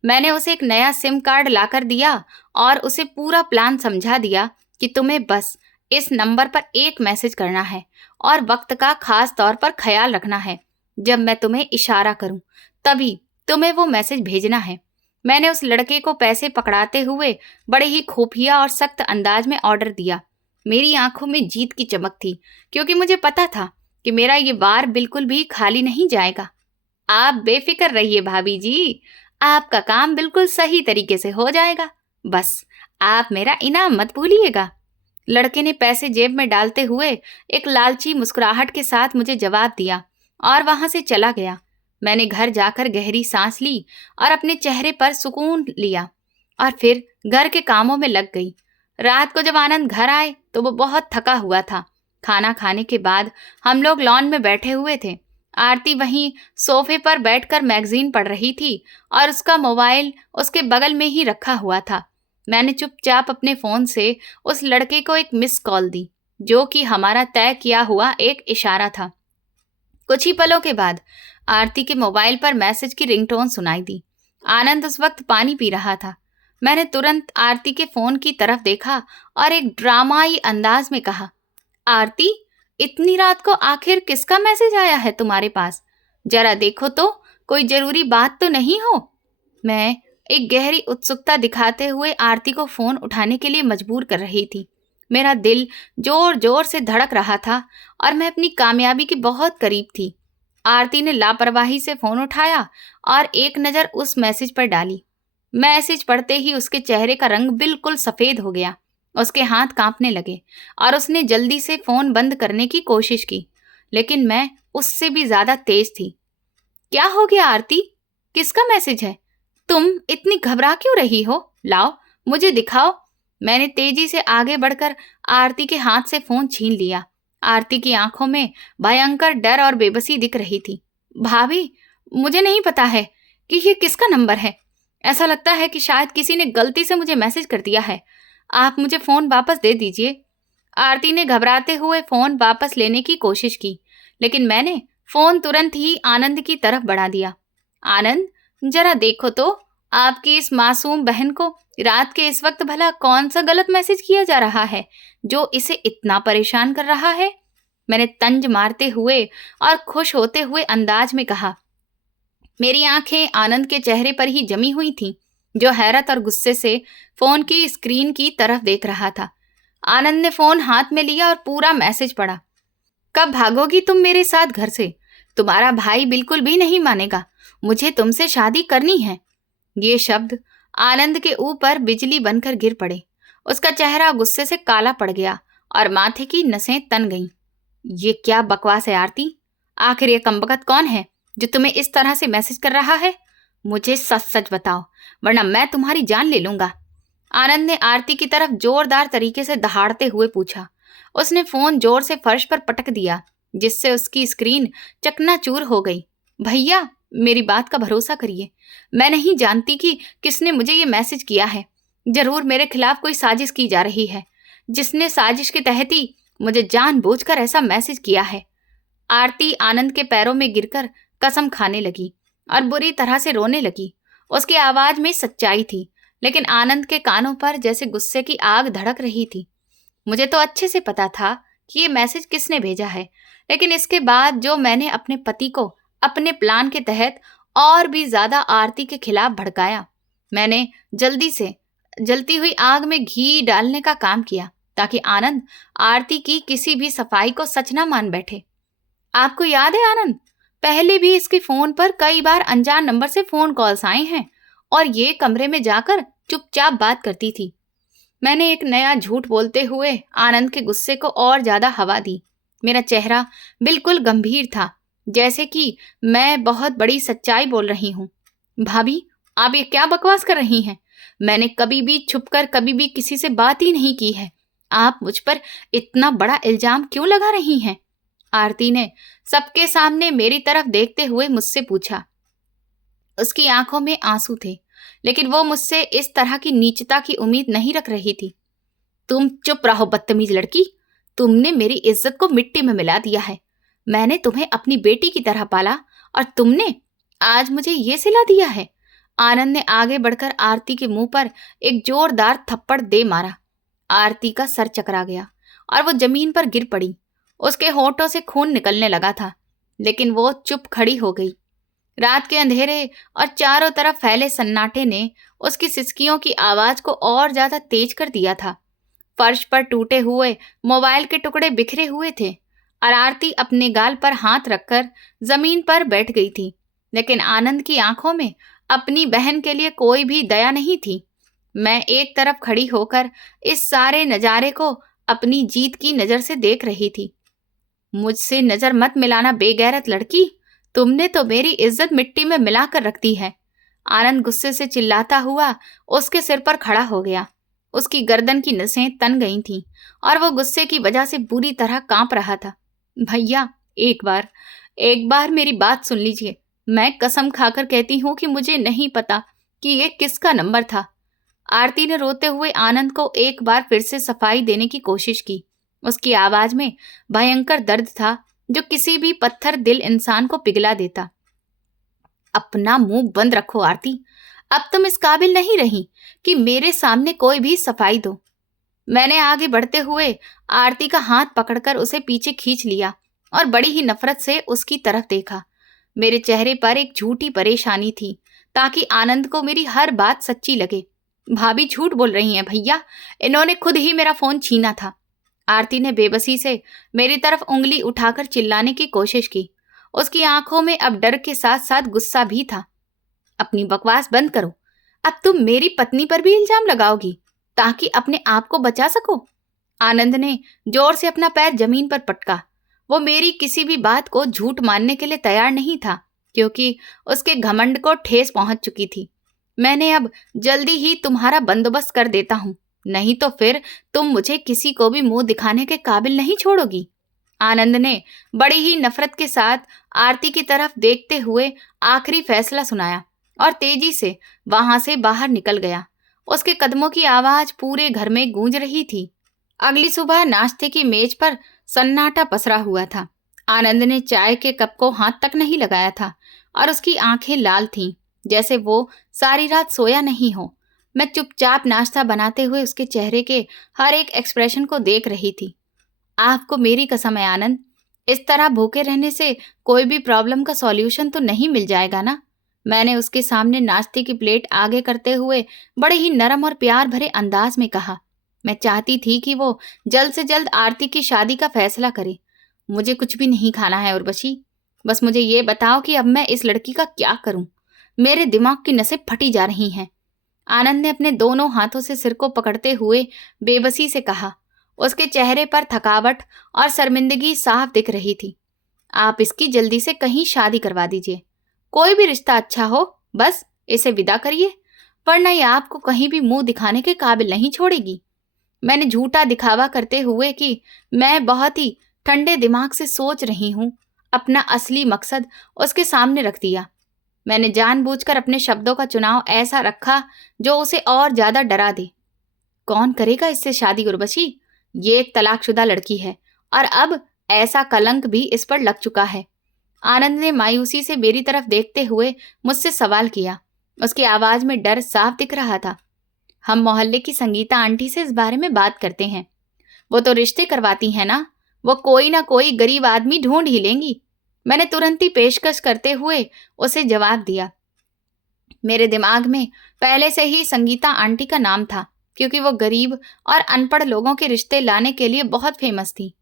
मैंने उसे एक नया सिम कार्ड लाकर दिया और उसे पूरा प्लान समझा दिया कि तुम्हें बस इस नंबर पर एक मैसेज करना है और वक्त का खास तौर पर ख्याल रखना है। जब मैं तुम्हें इशारा करूं तभी तुम्हें वो मैसेज भेजना है। मैंने उस लड़के को पैसे पकड़ाते हुए बड़े ही खुफिया और सख्त अंदाज में ऑर्डर दिया। मेरी आंखों में जीत की चमक थी क्योंकि मुझे पता था कि मेरा ये वार बिल्कुल भी खाली नहीं जाएगा। आप बेफिक्र रहिए भाभी जी, आपका काम बिल्कुल सही तरीके से हो जाएगा। बस आप मेरा इनाम मत भूलिएगा। लड़के ने पैसे जेब में डालते हुए एक लालची मुस्कुराहट के साथ मुझे जवाब दिया और वहां से चला गया। मैंने घर जाकर गहरी सांस ली और अपने चेहरे पर सुकून लिया और फिर घर के कामों में लग गई। रात को जब आनंद घर आए तो वो बहुत थका हुआ था। खाना खाने के बाद हम लोग लॉन में बैठे हुए थे। आरती वहीं सोफे पर बैठकर मैगजीन पढ़ रही थी और उसका मोबाइल उसके बगल में ही रखा हुआ था। मैंने चुपचाप अपने फ़ोन से उस लड़के को एक मिस कॉल दी जो कि हमारा तय किया हुआ एक इशारा था। कुछ ही पलों के बाद आरती के मोबाइल पर मैसेज की रिंगटोन सुनाई दी। आनंद उस वक्त पानी पी रहा था। मैंने तुरंत आरती के फोन की तरफ देखा और एक ड्रामाई अंदाज में कहा, आरती, इतनी रात को आखिर किसका मैसेज आया है तुम्हारे पास? जरा देखो तो, कोई जरूरी बात तो नहीं हो? मैं एक गहरी उत्सुकता दिखाते हुए आरती को फोन उठाने के लिए मजबूर कर रही थी। मेरा दिल जोर जोर से धड़क रहा था और मैं अपनी कामयाबी के बहुत करीब थी। आरती ने लापरवाही से फोन उठाया और एक नज़र उस मैसेज पर डाली। मैसेज पढ़ते ही उसके चेहरे का रंग बिल्कुल सफ़ेद हो गया। उसके हाथ कांपने लगे और उसने जल्दी से फ़ोन बंद करने की कोशिश की, लेकिन मैं उससे भी ज़्यादा तेज थी। क्या हो गया आरती? किसका मैसेज है? तुम इतनी घबरा क्यों रही हो? लाओ, मुझे दिखाओ। मैंने तेजी से आगे बढ़कर आरती के हाथ से फ़ोन छीन लिया। आरती की आंखों में भयंकर डर और बेबसी दिख रही थी। भाभी, मुझे नहीं पता है कि ये किसका नंबर है। ऐसा लगता है कि शायद किसी ने गलती से मुझे मैसेज कर दिया है। आप मुझे फ़ोन वापस दे दीजिए। आरती ने घबराते हुए फ़ोन वापस लेने की कोशिश की, लेकिन मैंने फ़ोन तुरंत ही आनंद की तरफ बढ़ा दिया। आनंद, जरा देखो तो, आपकी इस मासूम बहन को रात के इस वक्त भला कौन सा गलत मैसेज किया जा रहा है जो इसे इतना परेशान कर रहा है? मैंने तंज मारते हुए और खुश होते हुए अंदाज में कहा। मेरी आंखें आनंद के चेहरे पर ही जमी हुई थीं, जो हैरत और गुस्से से फोन की स्क्रीन की तरफ देख रहा था। आनंद ने फोन हाथ में लिया और पूरा मैसेज पढ़ा। कब भागोगी तुम मेरे साथ घर से? तुम्हारा भाई बिल्कुल भी नहीं मानेगा। मुझे तुमसे शादी करनी है। ये शब्द आनंद के ऊपर बिजली बनकर गिर पड़े। उसका चेहरा गुस्से से काला पड़ गया और माथे की नसें तन गईं। ये क्या बकवास है आरती? आखिर ये कमबख्त कौन है जो तुम्हें इस तरह से मैसेज कर रहा है? मुझे सच सच बताओ, वरना मैं तुम्हारी जान ले लूंगा। आनंद ने आरती की तरफ जोरदार तरीके से दहाड़ते हुए पूछा। उसने फोन जोर से फर्श पर पटक दिया, जिससे उसकी स्क्रीन चकनाचूर हो गई। भैया, मेरी बात का भरोसा करिए। मैं नहीं जानती कि किसने मुझे ये मैसेज किया है। जरूर मेरे खिलाफ कोई साजिश की जा रही है, जिसने साजिश के तहत ही मुझे जानबूझकर ऐसा मैसेज किया है। आरती आनंद के पैरों में गिरकर कसम खाने लगी और बुरी तरह से रोने लगी। उसकी आवाज में सच्चाई थी, लेकिन आनंद के कानों पर जैसे गुस्से की आग धड़क रही थी। मुझे तो अच्छे से पता था कि ये मैसेज किसने भेजा है, लेकिन इसके बाद जो मैंने अपने पति को अपने प्लान के तहत और भी ज्यादा आरती के खिलाफ भड़काया, मैंने जल्दी से जलती हुई आग में घी डालने का काम किया, ताकि आनंद आरती की किसी भी सफाई को सच ना मान बैठे। आपको याद है आनंद, पहले भी इसके फोन पर कई बार अनजान नंबर से फोन कॉल्स आए हैं और ये कमरे में जाकर चुपचाप बात करती थी। मैंने एक नया झूठ बोलते हुए आनंद के गुस्से को और ज्यादा हवा दी। मेरा चेहरा बिल्कुल गंभीर था, जैसे कि मैं बहुत बड़ी सच्चाई बोल रही हूँ। भाभी, आप ये क्या बकवास कर रही हैं? मैंने कभी भी छुपकर कभी भी किसी से बात ही नहीं की है। आप मुझ पर इतना बड़ा इल्जाम क्यों लगा रही हैं? आरती ने सबके सामने मेरी तरफ देखते हुए मुझसे पूछा। उसकी आंखों में आंसू थे, लेकिन वो मुझसे इस तरह की नीचता की उम्मीद नहीं रख रही थी। तुम चुप रहो बदतमीज लड़की। तुमने मेरी इज्जत को मिट्टी में मिला दिया है। मैंने तुम्हें अपनी बेटी की तरह पाला और तुमने आज मुझे ये सिला दिया है। आनंद ने आगे बढ़कर आरती के मुंह पर एक जोरदार थप्पड़ दे मारा। आरती का सर चकरा गया और वो जमीन पर गिर पड़ी। उसके होठों से खून निकलने लगा था, लेकिन वो चुप खड़ी हो गई। रात के अंधेरे और चारों तरफ फैले सन्नाटे ने उसकी सिसकियों की आवाज को और ज्यादा तेज कर दिया था। फर्श पर टूटे हुए मोबाइल के टुकड़े बिखरे हुए थे और आरती अपने गाल पर हाथ रखकर जमीन पर बैठ गई थी, लेकिन आनंद की आंखों में अपनी बहन के लिए कोई भी दया नहीं थी। मैं एक तरफ खड़ी होकर इस सारे नजारे को अपनी जीत की नजर से देख रही थी। मुझसे नजर मत मिलाना बेगैरत लड़की, तुमने तो मेरी इज्जत मिट्टी में मिलाकर रख दी है। आनंद गुस्से से चिल्लाता हुआ उसके सिर पर खड़ा हो गया। उसकी गर्दन की नसें तन गई थीं और वो गुस्से की वजह से बुरी तरह कांप रहा था। भैया, एक बार मेरी बात सुन लीजिए। मैं कसम खाकर कहती हूँ कि मुझे नहीं पता कि ये किसका नंबर था। आरती ने रोते हुए आनंद को एक बार फिर से सफाई देने की कोशिश की। उसकी आवाज में भयंकर दर्द था, जो किसी भी पत्थर दिल इंसान को पिघला देता। अपना मुंह बंद रखो आरती। अब तुम इस काबिल नहीं रही कि मेरे सामने कोई भी सफाई दो। मैंने आगे बढ़ते हुए आरती का हाथ पकड़कर उसे पीछे खींच लिया और बड़ी ही नफरत से उसकी तरफ देखा। मेरे चेहरे पर एक झूठी परेशानी थी, ताकि आनंद को मेरी हर बात सच्ची लगे। भाभी झूठ बोल रही हैं भैया, इन्होंने खुद ही मेरा फोन छीना था। आरती ने बेबसी से मेरी तरफ उंगली उठाकर चिल्लाने की कोशिश की। उसकी आंखों में अब डर के साथ साथ गुस्सा भी था। अपनी बकवास बंद करो। अब तुम मेरी पत्नी पर भी इल्जाम लगाओगी ताकि अपने आप को बचा सको। आनंद ने जोर से अपना पैर जमीन पर पटका। वो मेरी किसी भी बात को झूठ मानने के लिए तैयार नहीं था, क्योंकि उसके घमंड को ठेस पहुंच चुकी थी। मैंने अब जल्दी ही तुम्हारा बंदोबस्त कर देता हूं, नहीं तो फिर तुम मुझे किसी को भी मुंह दिखाने के काबिल नहीं छोड़ोगी। आनंद ने बड़ी ही नफरत के साथ आरती की तरफ देखते हुए आखिरी फैसला सुनाया और तेजी से वहां से बाहर निकल गया। उसके कदमों की आवाज पूरे घर में गूंज रही थी। अगली सुबह नाश्ते की मेज पर सन्नाटा पसरा हुआ था। आनंद ने चाय के कप को हाथ तक नहीं लगाया था और उसकी आंखें लाल थीं, जैसे वो सारी रात सोया नहीं हो। मैं चुपचाप नाश्ता बनाते हुए उसके चेहरे के हर एक एक्सप्रेशन को देख रही थी। आपको मेरी कसम है आनंद, इस तरह भूखे रहने से कोई भी प्रॉब्लम का सॉल्यूशन तो नहीं मिल जाएगा ना? मैंने उसके सामने नाश्ते की प्लेट आगे करते हुए बड़े ही नरम और प्यार भरे अंदाज में कहा। मैं चाहती थी कि वो जल्द से जल्द आरती की शादी का फैसला करे। मुझे कुछ भी नहीं खाना है उर्वशी, बस मुझे ये बताओ कि अब मैं इस लड़की का क्या करूं? मेरे दिमाग की नसें फटी जा रही हैं। आनंद ने अपने दोनों हाथों से सिर को पकड़ते हुए बेबसी से कहा। उसके चेहरे पर थकावट और शर्मिंदगी साफ दिख रही थी। आप इसकी जल्दी से कहीं शादी करवा दीजिए। कोई भी रिश्ता अच्छा हो, बस इसे विदा करिए, वरना ये आपको कहीं भी मुंह दिखाने के काबिल नहीं छोड़ेगी। मैंने झूठा दिखावा करते हुए कि मैं बहुत ही ठंडे दिमाग से सोच रही हूं, अपना असली मकसद उसके सामने रख दिया। मैंने जानबूझकर अपने शब्दों का चुनाव ऐसा रखा जो उसे और ज्यादा डरा दे। कौन करेगा इससे शादी उर्वशी? ये एक तलाकशुदा लड़की है और अब ऐसा कलंक भी इस पर लग चुका है। आनंद ने मायूसी से मेरी तरफ देखते हुए मुझसे सवाल किया। उसकी आवाज में डर साफ दिख रहा था। हम मोहल्ले की संगीता आंटी से इस बारे में बात करते हैं। वो तो रिश्ते करवाती हैं ना, वो कोई ना कोई गरीब आदमी ढूंढ ही लेंगी। मैंने तुरंत ही पेशकश करते हुए उसे जवाब दिया। मेरे दिमाग में पहले से ही संगीता आंटी का नाम था, क्योंकि वो गरीब और अनपढ़ लोगों के रिश्ते लाने के लिए बहुत फेमस थी।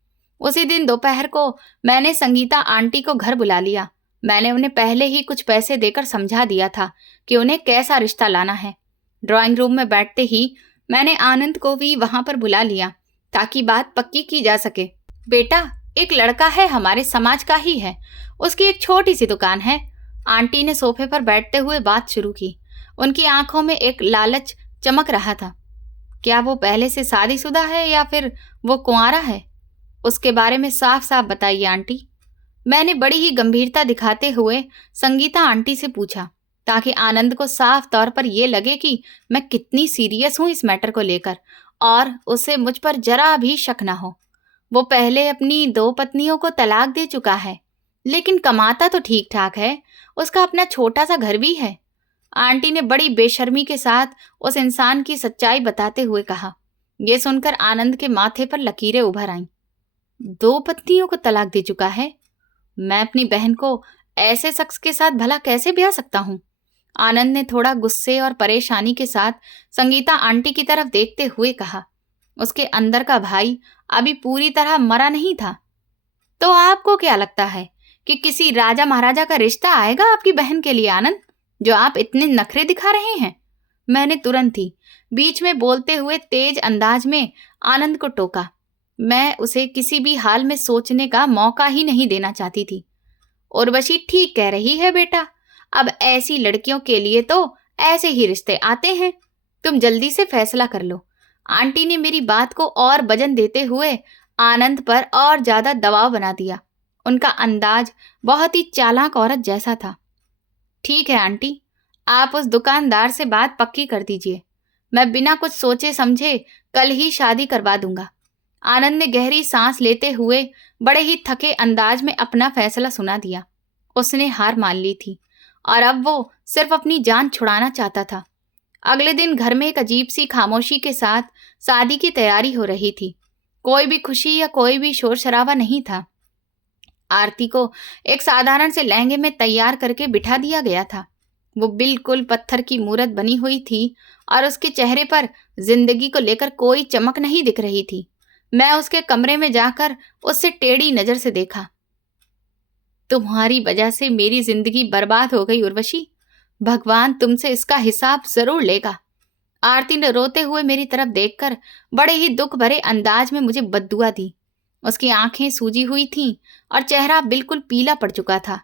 उसी दिन दोपहर को मैंने संगीता आंटी को घर बुला लिया। मैंने उन्हें पहले ही कुछ पैसे देकर समझा दिया था कि उन्हें कैसा रिश्ता लाना है। ड्राइंग रूम में बैठते ही मैंने आनंद को भी वहां पर बुला लिया ताकि बात पक्की की जा सके। बेटा, एक लड़का है, हमारे समाज का ही है, उसकी एक छोटी सी दुकान है। आंटी ने सोफे पर बैठते हुए बात शुरू की। उनकी आंखों में एक लालच चमक रहा था। क्या वो पहले से शादीशुदा है या फिर वो कुंवारा है? उसके बारे में साफ साफ बताइए आंटी। मैंने बड़ी ही गंभीरता दिखाते हुए संगीता आंटी से पूछा, ताकि आनंद को साफ तौर पर यह लगे कि मैं कितनी सीरियस हूं इस मैटर को लेकर और उसे मुझ पर जरा भी शक ना हो। वो पहले अपनी 2 पत्नियों को तलाक दे चुका है, लेकिन कमाता तो ठीक ठाक है। उसका अपना छोटा सा घर भी है। आंटी ने बड़ी बेशर्मी के साथ उस इंसान की सच्चाई बताते हुए कहा। यह सुनकर आनंद के माथे पर लकीरें उभर आईं। 2 पत्नियों को तलाक दे चुका है? मैं अपनी बहन को ऐसे शख्स के साथ भला कैसे ब्याह सकता हूं? आनंद ने थोड़ा गुस्से और परेशानी के साथ संगीता आंटी की तरफ देखते हुए कहा। उसके अंदर का भाई अभी पूरी तरह मरा नहीं था। तो आपको क्या लगता है कि किसी राजा महाराजा का रिश्ता आएगा आपकी बहन के लिए आनंद, जो आप इतने नखरे दिखा रहे हैं? मैंने तुरंत ही बीच में बोलते हुए तेज अंदाज में आनंद को टोका। मैं उसे किसी भी हाल में सोचने का मौका ही नहीं देना चाहती थी। उर्वशी ठीक कह रही है बेटा, अब ऐसी लड़कियों के लिए तो ऐसे ही रिश्ते आते हैं। तुम जल्दी से फैसला कर लो। आंटी ने मेरी बात को और वजन देते हुए आनंद पर और ज्यादा दबाव बना दिया। उनका अंदाज बहुत ही चालाक औरत जैसा था। ठीक है आंटी, आप उस दुकानदार से बात पक्की कर दीजिए। मैं बिना कुछ सोचे समझे कल ही शादी करवा दूंगा। आनंद ने गहरी सांस लेते हुए बड़े ही थके अंदाज में अपना फैसला सुना दिया। उसने हार मान ली थी और अब वो सिर्फ अपनी जान छुड़ाना चाहता था। अगले दिन घर में एक अजीब सी खामोशी के साथ शादी की तैयारी हो रही थी। कोई भी खुशी या कोई भी शोर शराबा नहीं था। आरती को एक साधारण से लहंगे में तैयार करके बिठा दिया गया था। वो बिल्कुल पत्थर की मूरत बनी हुई थी और उसके चेहरे पर जिंदगी को लेकर कोई चमक नहीं दिख रही थी। मैं उसके कमरे में जाकर उससे टेढ़ी नजर से देखा। तुम्हारी वजह से मेरी जिंदगी बर्बाद हो गई उर्वशी। भगवान तुमसे इसका हिसाब जरूर लेगा। आरती ने रोते हुए मेरी तरफ देखकर बड़े ही दुख भरे अंदाज में मुझे बद्दुआ दी। उसकी आंखें सूजी हुई थीं और चेहरा बिल्कुल पीला पड़ चुका था।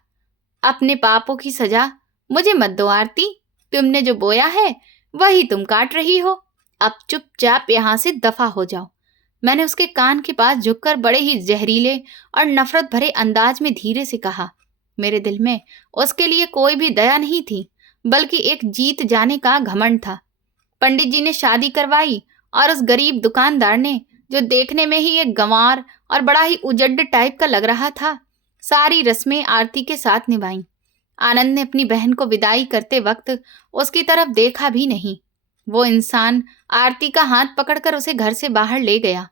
अपने पापों की सजा मुझे मत दो आरती। तुमने जो बोया है वही तुम काट रही हो। अब चुपचाप यहां से दफा हो जाओ। मैंने उसके कान के पास झुककर बड़े ही जहरीले और नफरत भरे अंदाज में धीरे से कहा। मेरे दिल में उसके लिए कोई भी दया नहीं थी, बल्कि एक जीत जाने का घमंड था। पंडित जी ने शादी करवाई और उस गरीब दुकानदार ने, जो देखने में ही एक गंवार और बड़ा ही उजड्ड टाइप का लग रहा था, सारी रस्में आरती के साथ निभाई। आनंद ने अपनी बहन को विदाई करते वक्त उसकी तरफ देखा भी नहीं। वो इंसान आरती का हाथ पकड़कर उसे घर से बाहर ले गया।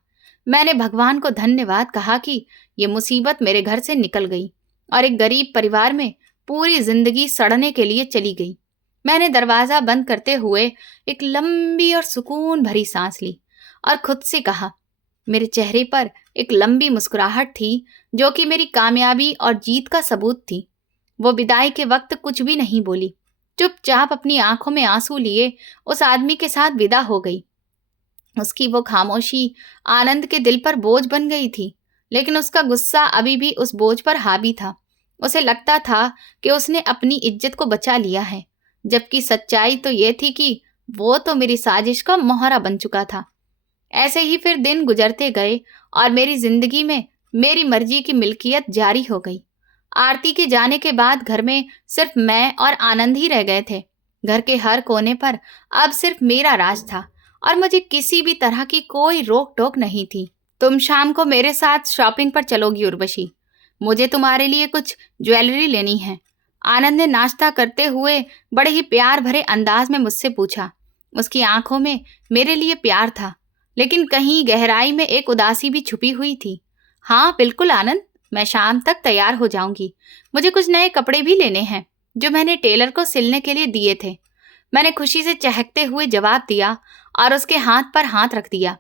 मैंने भगवान को धन्यवाद कहा कि ये मुसीबत मेरे घर से निकल गई और एक गरीब परिवार में पूरी जिंदगी सड़ने के लिए चली गई। मैंने दरवाजा बंद करते हुए एक लंबी और सुकून भरी सांस ली और खुद से कहा। मेरे चेहरे पर एक लंबी मुस्कुराहट थी, जो कि मेरी कामयाबी और जीत का सबूत थी। वो विदाई के वक्त कुछ भी नहीं बोली, चुपचाप अपनी आंखों में आंसू लिए उस आदमी के साथ विदा हो गई। उसकी वो खामोशी आनंद के दिल पर बोझ बन गई थी, लेकिन उसका गुस्सा अभी भी उस बोझ पर हावी था। उसे लगता था कि उसने अपनी इज्जत को बचा लिया है, जबकि सच्चाई तो ये थी कि वो तो मेरी साजिश का मोहरा बन चुका था। ऐसे ही फिर दिन गुजरते गए और मेरी जिंदगी में मेरी मर्जी की मिल्कियत जारी हो गई। आरती के जाने के बाद घर में सिर्फ मैं और आनंद ही रह गए थे। घर के हर कोने पर अब सिर्फ मेरा राज था और मुझे किसी भी तरह की कोई रोक टोक नहीं थी। तुम शाम को मेरे साथ शॉपिंग पर चलोगी उर्वशी। मुझे तुम्हारे लिए कुछ ज्वेलरी लेनी है। आनंद ने नाश्ता करते हुए बड़े ही प्यार भरे अंदाज में मुझसे पूछा। उसकी आंखों में मेरे लिए प्यार था, लेकिन कहीं गहराई में एक उदासी भी छुपी हुई थी। हाँ बिल्कुल आनंद, मैं शाम तक तैयार हो जाऊंगी। मुझे कुछ नए कपड़े भी लेने हैं जो मैंने टेलर को सिलने के लिए दिए थे। मैंने खुशी से चहकते हुए जवाब दिया और उसके हाथ पर हाथ रख दिया।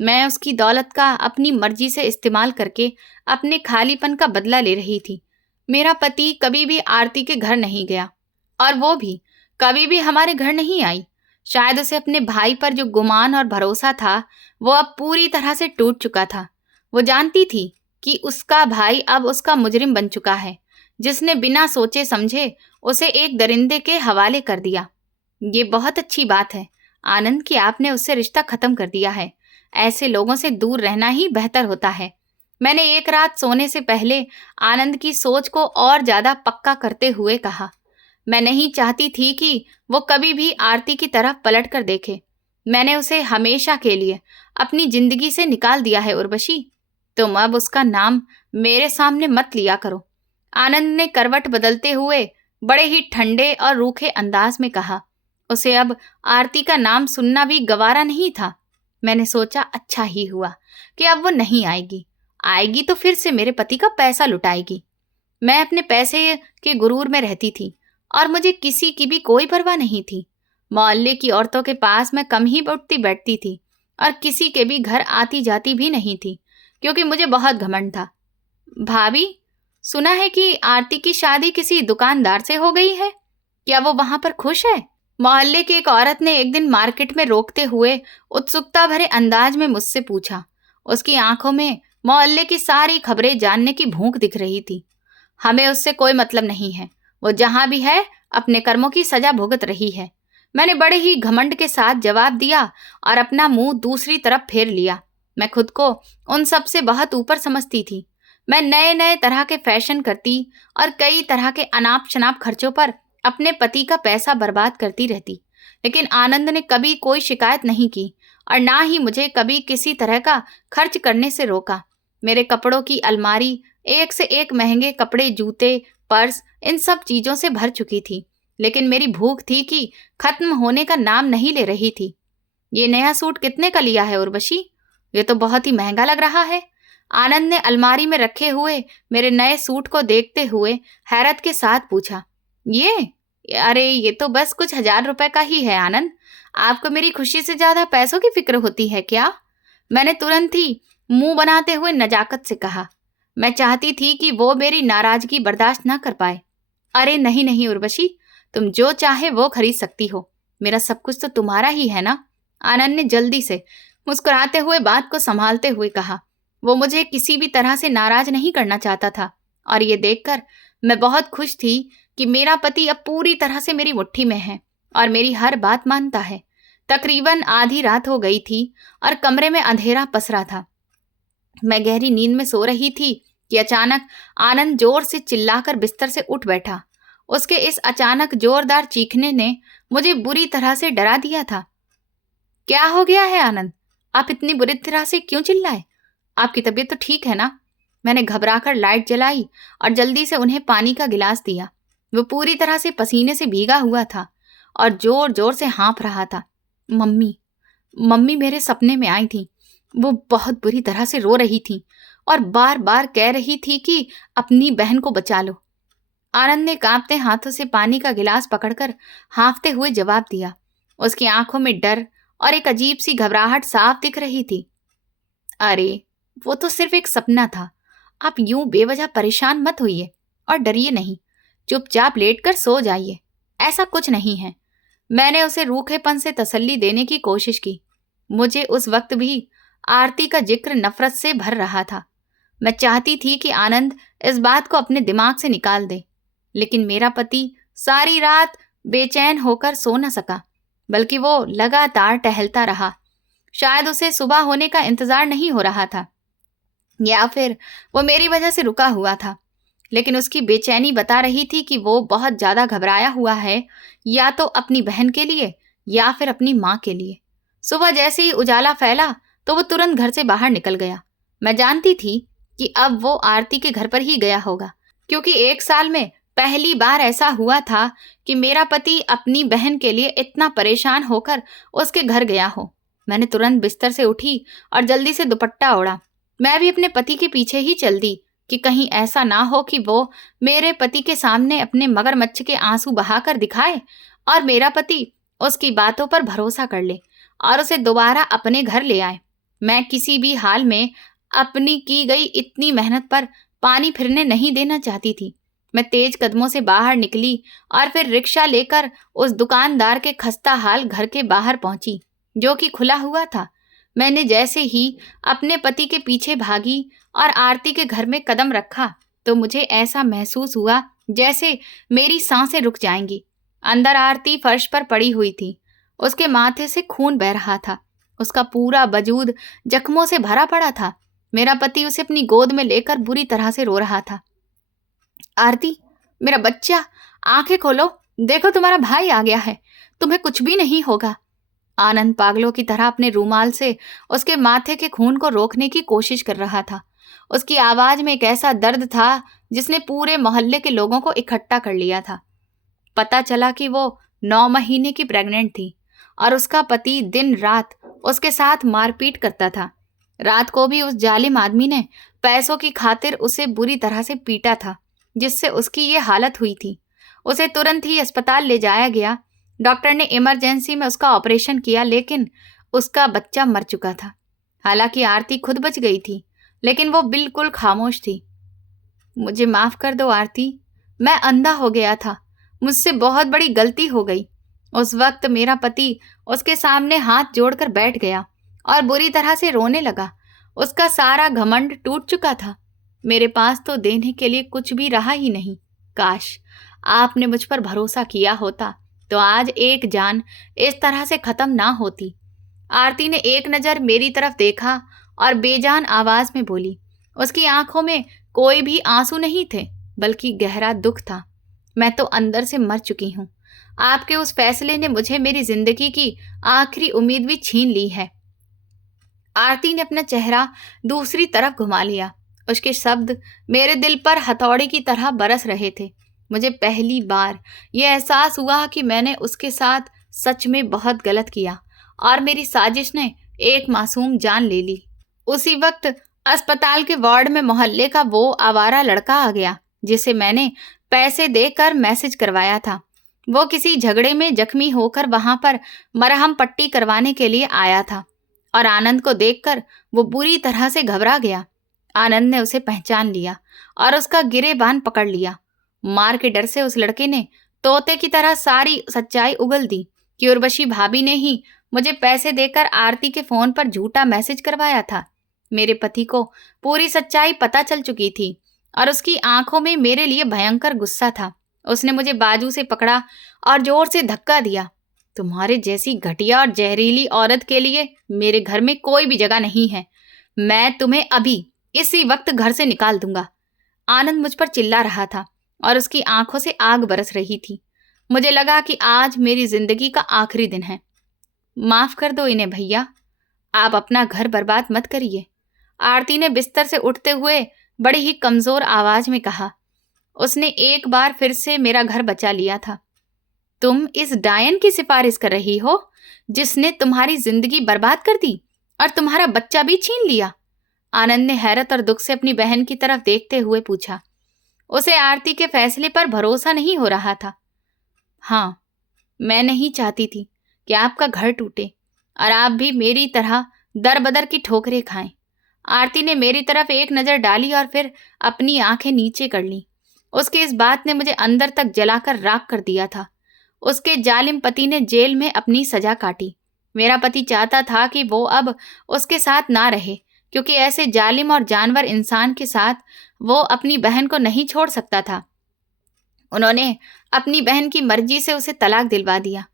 मैं उसकी दौलत का अपनी मर्जी से इस्तेमाल करके अपने खालीपन का बदला ले रही थी। मेरा पति कभी भी आरती के घर नहीं गया और वो भी कभी भी हमारे घर नहीं आई। शायद उसे अपने भाई पर जो गुमान और भरोसा था वो अब पूरी तरह से टूट चुका था। वो जानती थी कि उसका भाई अब उसका मुजरिम बन चुका है, जिसने बिना सोचे समझे उसे एक दरिंदे के हवाले कर दिया। ये बहुत अच्छी बात है आनंद कि आपने उससे रिश्ता खत्म कर दिया है। ऐसे लोगों से दूर रहना ही बेहतर होता है। मैंने एक रात सोने से पहले आनंद की सोच को और ज्यादा पक्का करते हुए कहा। मैं नहीं चाहती थी कि वो कभी भी आरती की तरफ पलट कर देखे। मैंने उसे हमेशा के लिए अपनी जिंदगी से निकाल दिया है उर्वशी। तुम अब उसका नाम मेरे सामने मत लिया करो। आनंद ने करवट बदलते हुए बड़े ही ठंडे और रूखे अंदाज में कहा। उसे अब आरती का नाम सुनना भी गवारा नहीं था। मैंने सोचा अच्छा ही हुआ कि अब वो नहीं आएगी। आएगी तो फिर से मेरे पति का पैसा लुटाएगी। मैं अपने पैसे के गुरूर में रहती थी और मुझे किसी की भी कोई परवाह नहीं थी। मोहल्ले की औरतों के पास मैं कम ही उठती बैठती थी और किसी के भी घर आती जाती भी नहीं थी, क्योंकि मुझे बहुत घमंड था। भाभी, सुना है कि आरती की शादी किसी दुकानदार से हो गई है। क्या वो वहां पर खुश है? मोहल्ले की एक औरत ने एक दिन मार्केट में रोकते हुए उत्सुकता भरे अंदाज में मुझसे पूछा। उसकी आंखों में मोहल्ले की सारी खबरें जानने की भूख दिख रही थी। हमें उससे कोई मतलब नहीं है। वो जहां भी है अपने कर्मों की सजा भुगत रही है। मैंने बड़े ही घमंड के साथ जवाब दिया और अपना मुंह दूसरी तरफ फेर लिया। मैं खुद को उन सब से बहुत ऊपर समझती थी। मैं नए नए तरह के फैशन करती और कई तरह के अनाप शनाप खर्चों पर अपने पति का पैसा बर्बाद करती रहती, लेकिन आनंद ने कभी कोई शिकायत नहीं की और ना ही मुझे कभी किसी तरह का खर्च करने से रोका। मेरे कपड़ों की अलमारी एक से एक महंगे कपड़े, जूते, पर्स, इन सब चीजों से भर चुकी थी, लेकिन मेरी भूख थी कि खत्म होने का नाम नहीं ले रही थी। ये नया सूट कितने का लिया है उर्वशी? ये तो बहुत ही महंगा लग रहा है। आनंद ने अलमारी में रखे हुए मेरे नए सूट को देखते हुए हैरत के साथ पूछा। ये अरे ये तो बस कुछ 1000 रुपए का ही है आनंद। आपको मेरी खुशी से ज्यादा पैसों की फिक्र होती है क्या? मैंने तुरंत ही मुंह बनाते हुए नजाकत से कहा। मैं चाहती थी कि वो मेरी नाराजगी बर्दाश्त ना कर पाए। अरे नहीं नहीं उर्वशी, तुम जो चाहे वो खरीद सकती हो। मेरा सब कुछ तो तुम्हारा ही है ना। आनंद ने जल्दी से मुस्कुराते हुए बात को संभालते हुए कहा। वो मुझे किसी भी तरह से नाराज नहीं करना चाहता था और ये देखकर मैं बहुत खुश थी कि मेरा पति अब पूरी तरह से मेरी मुट्ठी में है और मेरी हर बात मानता है। तकरीबन आधी रात हो गई थी और कमरे में अंधेरा पसरा था। मैं गहरी नींद में सो रही थी कि अचानक आनंद जोर से चिल्लाकर बिस्तर से उठ बैठा। उसके इस अचानक जोरदार चीखने ने मुझे बुरी तरह से डरा दिया था। क्या हो गया है आनंद? आप इतनी बुरी तरह से क्यों चिल्लाए? आपकी तबीयत तो ठीक है ना? मैंने घबराकर लाइट जलाई और जल्दी से उन्हें पानी का गिलास दिया। वो पूरी तरह से पसीने से भीगा हुआ था और जोर जोर से हाँफ रहा था। मम्मी मम्मी मेरे सपने में आई थी। वो बहुत बुरी तरह से रो रही थी और बार बार कह रही थी कि अपनी बहन को बचा लो। आनंद ने कांपते हाथों से पानी का गिलास पकड़कर हाँफते हुए जवाब दिया। उसकी आंखों में डर और एक अजीब सी घबराहट साफ दिख रही थी। अरे वो तो सिर्फ एक सपना था। आप यूं बेवजह परेशान मत होइए और डरिए नहीं। चुपचाप लेटकर सो जाइए। ऐसा कुछ नहीं है। मैंने उसे रूखेपन से तसल्ली देने की कोशिश की। मुझे उस वक्त भी आरती का जिक्र नफरत से भर रहा था। मैं चाहती थी कि आनंद इस बात को अपने दिमाग से निकाल दे, लेकिन मेरा पति सारी रात बेचैन होकर सो न सका, बल्कि वो लगातार टहलता रहा। शायद उसे सुबह होने का इंतजार नहीं हो रहा था, या फिर वो मेरी वजह से रुका हुआ था। लेकिन उसकी बेचैनी बता रही थी कि वो बहुत ज्यादा घबराया हुआ है, या तो अपनी बहन के लिए या फिर अपनी माँ के लिए। सुबह जैसे ही उजाला फैला तो वो तुरंत घर से बाहर निकल गया। मैं जानती थी कि अब वो आरती के घर पर ही गया होगा, क्योंकि 1 साल में पहली बार ऐसा हुआ था कि मेरा पति अपनी बहन के लिए इतना परेशान होकर उसके घर गया हो। मैंने तुरंत बिस्तर से उठी और जल्दी से दुपट्टा ओढ़ा। मैं भी अपने पति के पीछे ही चल दी कि कहीं ऐसा ना हो कि वो मेरे पति के सामने अपने मगरमच्छ के आंसू बहाकर दिखाए और मेरा पति उसकी बातों पर भरोसा कर ले और उसे दोबारा अपने घर ले आए। मैं किसी भी हाल में अपनी की गई इतनी मेहनत पर पानी फिरने नहीं देना चाहती थी। मैं तेज कदमों से बाहर निकली और फिर रिक्शा लेकर उस दुकानदार के खस्ता हाल घर के बाहर पहुंची, जो कि खुला हुआ था। मैंने जैसे ही अपने पति के पीछे भागी और आरती के घर में कदम रखा तो मुझे ऐसा महसूस हुआ जैसे मेरी सांसें रुक जाएंगी। अंदर आरती फर्श पर पड़ी हुई थी। उसके माथे से खून बह रहा था। उसका पूरा वजूद जख्मों से भरा पड़ा था। मेरा पति उसे अपनी गोद में लेकर बुरी तरह से रो रहा था। आरती, मेरा बच्चा, आंखें खोलो, देखो तुम्हारा भाई आ गया है, तुम्हें कुछ भी नहीं होगा। आनंद पागलों की तरह अपने रूमाल से उसके माथे के खून को रोकने की कोशिश कर रहा था। उसकी आवाज में एक ऐसा दर्द था जिसने पूरे मोहल्ले के लोगों को इकट्ठा कर लिया था। पता चला कि वो 9 महीने की प्रेग्नेंट थी और उसका पति दिन रात उसके साथ मारपीट करता था। रात को भी उस जालिम आदमी ने पैसों की खातिर उसे बुरी तरह से पीटा था, जिससे उसकी ये हालत हुई थी। उसे तुरंत ही अस्पताल ले जाया गया। डॉक्टर ने इमरजेंसी में उसका ऑपरेशन किया, लेकिन उसका बच्चा मर चुका था। हालांकि आरती खुद बच गई थी, लेकिन वो बिल्कुल खामोश थी। मुझे माफ कर दो आरती, मैं अंधा हो गया था, मुझसे बहुत बड़ी गलती हो गई। उस वक्त मेरा पति उसके सामने हाथ जोड़कर बैठ गया और बुरी तरह से रोने लगा। उसका सारा घमंड टूट चुका था। मेरे पास तो देने के लिए कुछ भी रहा ही नहीं। काश आपने मुझ पर भरोसा किया होता तो आज एक जान इस तरह से खत्म ना होती। आरती ने एक नज़र मेरी तरफ देखा और बेजान आवाज में बोली। उसकी आंखों में कोई भी आंसू नहीं थे, बल्कि गहरा दुख था। मैं तो अंदर से मर चुकी हूँ। आपके उस फैसले ने मुझे मेरी जिंदगी की आखिरी उम्मीद भी छीन ली है। आरती ने अपना चेहरा दूसरी तरफ घुमा लिया। उसके शब्द मेरे दिल पर हथौड़े की तरह बरस रहे थे। मुझे पहली बार यह एहसास हुआ कि मैंने उसके साथ सच में बहुत गलत किया और मेरी साजिश ने एक मासूम जान ले ली। उसी वक्त अस्पताल के वार्ड में मोहल्ले का वो आवारा लड़का आ गया जिसे मैंने पैसे देकर मैसेज करवाया था। वो किसी झगड़े में जख्मी होकर वहां पर मरहम पट्टी करवाने के लिए आया था और आनंद को देखकर वो बुरी तरह से घबरा गया। आनंद ने उसे पहचान लिया और उसका गिरेबान पकड़ लिया। मार के डर से उस लड़के ने तोते की तरह सारी सच्चाई उगल दी कि उर्वशी भाभी ने ही मुझे पैसे देकर आरती के फोन पर झूठा मैसेज करवाया था। मेरे पति को पूरी सच्चाई पता चल चुकी थी और उसकी आंखों में मेरे लिए भयंकर गुस्सा था। उसने मुझे बाजू से पकड़ा और जोर से धक्का दिया। तुम्हारे जैसी घटिया और जहरीली औरत के लिए मेरे घर में कोई भी जगह नहीं है। मैं तुम्हें अभी इसी वक्त घर से निकाल दूंगा। आनंद मुझ पर चिल्ला रहा था और उसकी आंखों से आग बरस रही थी। मुझे लगा कि आज मेरी जिंदगी का आखिरी दिन है। माफ कर दो इन्हें भैया, आप अपना घर बर्बाद मत करिए। आरती ने बिस्तर से उठते हुए बड़ी ही कमजोर आवाज में कहा। उसने एक बार फिर से मेरा घर बचा लिया था। तुम इस डायन की सिफारिश कर रही हो जिसने तुम्हारी जिंदगी बर्बाद कर दी और तुम्हारा बच्चा भी छीन लिया? आनंद ने हैरत और दुख से अपनी बहन की तरफ देखते हुए पूछा। उसे आरती के फैसले पर भरोसा नहीं हो रहा था। हाँ, मैं नहीं चाहती थी कि आपका घर टूटे और आप भी मेरी तरह दर बदर की ठोकरें खाएं। आरती ने मेरी तरफ एक नज़र डाली और फिर अपनी आंखें नीचे कर ली। उसके इस बात ने मुझे अंदर तक जलाकर राख कर दिया था। उसके जालिम पति ने जेल में अपनी सजा काटी, मेरा पति चाहता था कि वो अब उसके साथ ना रहे, क्योंकि ऐसे जालिम और जानवर इंसान के साथ वो अपनी बहन को नहीं छोड़ सकता था। उन्होंने अपनी बहन की मर्जी से उसे तलाक दिलवा दिया।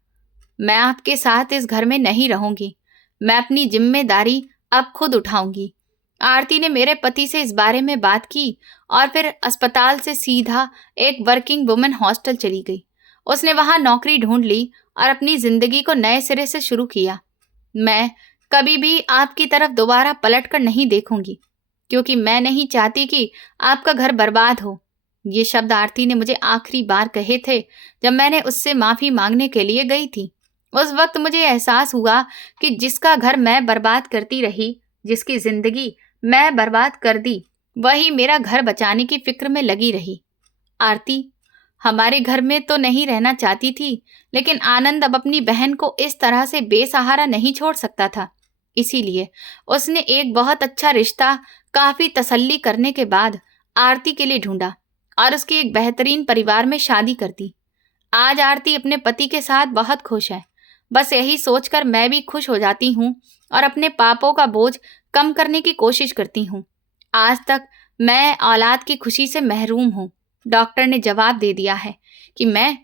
मैं आपके साथ इस घर में नहीं रहूंगी। मैं अपनी जिम्मेदारी अब खुद उठाऊंगी। आरती ने मेरे पति से इस बारे में बात की और फिर अस्पताल से सीधा एक वर्किंग वुमेन हॉस्टल चली गई। उसने वहां नौकरी ढूंढ ली और अपनी जिंदगी को नए सिरे से शुरू किया। मैं कभी भी आपकी तरफ दोबारा पलट कर नहीं देखूंगी, क्योंकि मैं नहीं चाहती कि आपका घर बर्बाद हो। ये शब्द आरती ने मुझे आखिरी बार कहे थे जब मैंने उससे माफी मांगने के लिए गई थी। उस वक्त मुझे एहसास हुआ कि जिसका घर मैं बर्बाद करती रही, जिसकी जिंदगी मैं बर्बाद कर दी, वही मेरा घर बचाने की फिक्र में लगी रही। आरती हमारे घर में तो नहीं रहना चाहती थी, लेकिन आनंद अब अपनी बहन को इस तरह से बेसहारा नहीं छोड़ सकता था। इसीलिए उसने एक बहुत अच्छा रिश्ता काफी तसल्ली करने के बाद आरती के लिए ढूंढा और उसकी एक बेहतरीन परिवार में शादी कर दी। आज आरती अपने पति के साथ बहुत खुश है। बस यही सोचकर मैं भी खुश हो जाती हूँ और अपने पापों का बोझ कम करने की कोशिश करती हूँ। आज तक मैं औलाद की खुशी से महरूम हूँ। डॉक्टर ने जवाब दे दिया है कि मैं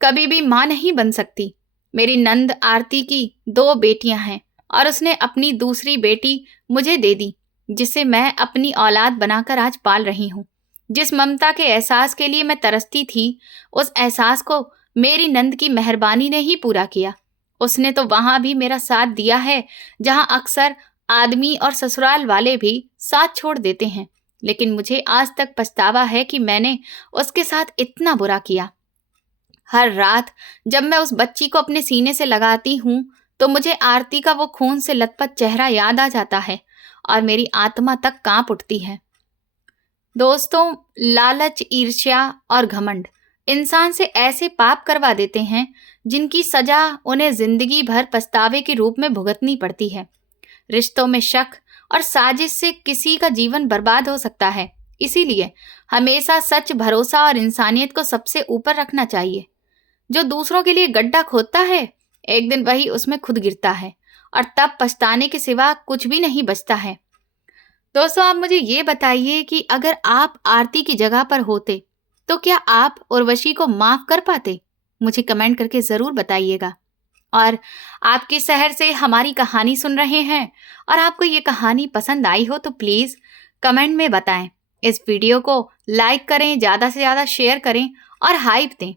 कभी भी माँ नहीं बन सकती। मेरी नंद आरती की 2 बेटियां हैं और उसने अपनी दूसरी बेटी मुझे दे दी, जिसे मैं अपनी औलाद बनाकर आज पाल रही हूँ। जिस ममता के एहसास के लिए मैं तरसती थी, उस एहसास को मेरी नंद की मेहरबानी ने ही पूरा किया। उसने तो वहां भी मेरा साथ दिया है जहां अक्सर आदमी और ससुराल वाले भी साथ छोड़ देते हैं, लेकिन मुझे आज तक पछतावा है कि मैंने उसके साथ इतना बुरा किया। हर रात जब मैं उस बच्ची को अपने सीने से लगाती हूँ तो मुझे आरती का वो खून से लथपथ चेहरा याद आ जाता है और मेरी आत्मा तक कांप उठती है। दोस्तों, लालच, ईर्ष्या और घमंड इंसान से ऐसे पाप करवा देते हैं जिनकी सजा उन्हें जिंदगी भर पछतावे के रूप में भुगतनी पड़ती है। रिश्तों में शक और साजिश से किसी का जीवन बर्बाद हो सकता है। इसीलिए हमेशा सच, भरोसा और इंसानियत को सबसे ऊपर रखना चाहिए। जो दूसरों के लिए गड्ढा खोदता है, एक दिन वही उसमें खुद गिरता है और तब पछताने के सिवा कुछ भी नहीं बचता है। दोस्तों, आप मुझे ये बताइए कि अगर आप आरती की जगह पर होते तो क्या आप उर्वशी को माफ कर पाते? मुझे कमेंट करके जरूर बताइएगा। और आप किस शहर से हमारी कहानी सुन रहे हैं और आपको ये कहानी पसंद आई हो तो प्लीज कमेंट में बताएं। इस वीडियो को लाइक करें, ज्यादा से ज्यादा शेयर करें और हाइप दें।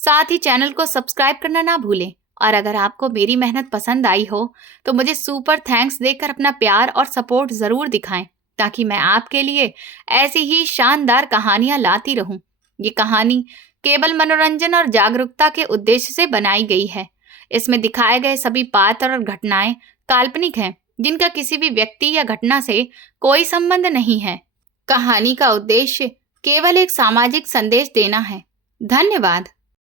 साथ ही चैनल को सब्सक्राइब करना ना भूलें। और अगर आपको मेरी मेहनत पसंद आई हो तो मुझे सुपर थैंक्स देकर अपना प्यार और सपोर्ट जरूर दिखाएं, ताकि मैं आपके लिए ऐसी ही शानदार कहानियां लाती रहूं। ये कहानी केवल मनोरंजन और जागरूकता के उद्देश्य से बनाई गई है। इसमें दिखाए गए सभी पात्र और घटनाएं काल्पनिक हैं, जिनका किसी भी व्यक्ति या घटना से कोई संबंध नहीं है। कहानी का उद्देश्य केवल एक सामाजिक संदेश देना है। धन्यवाद।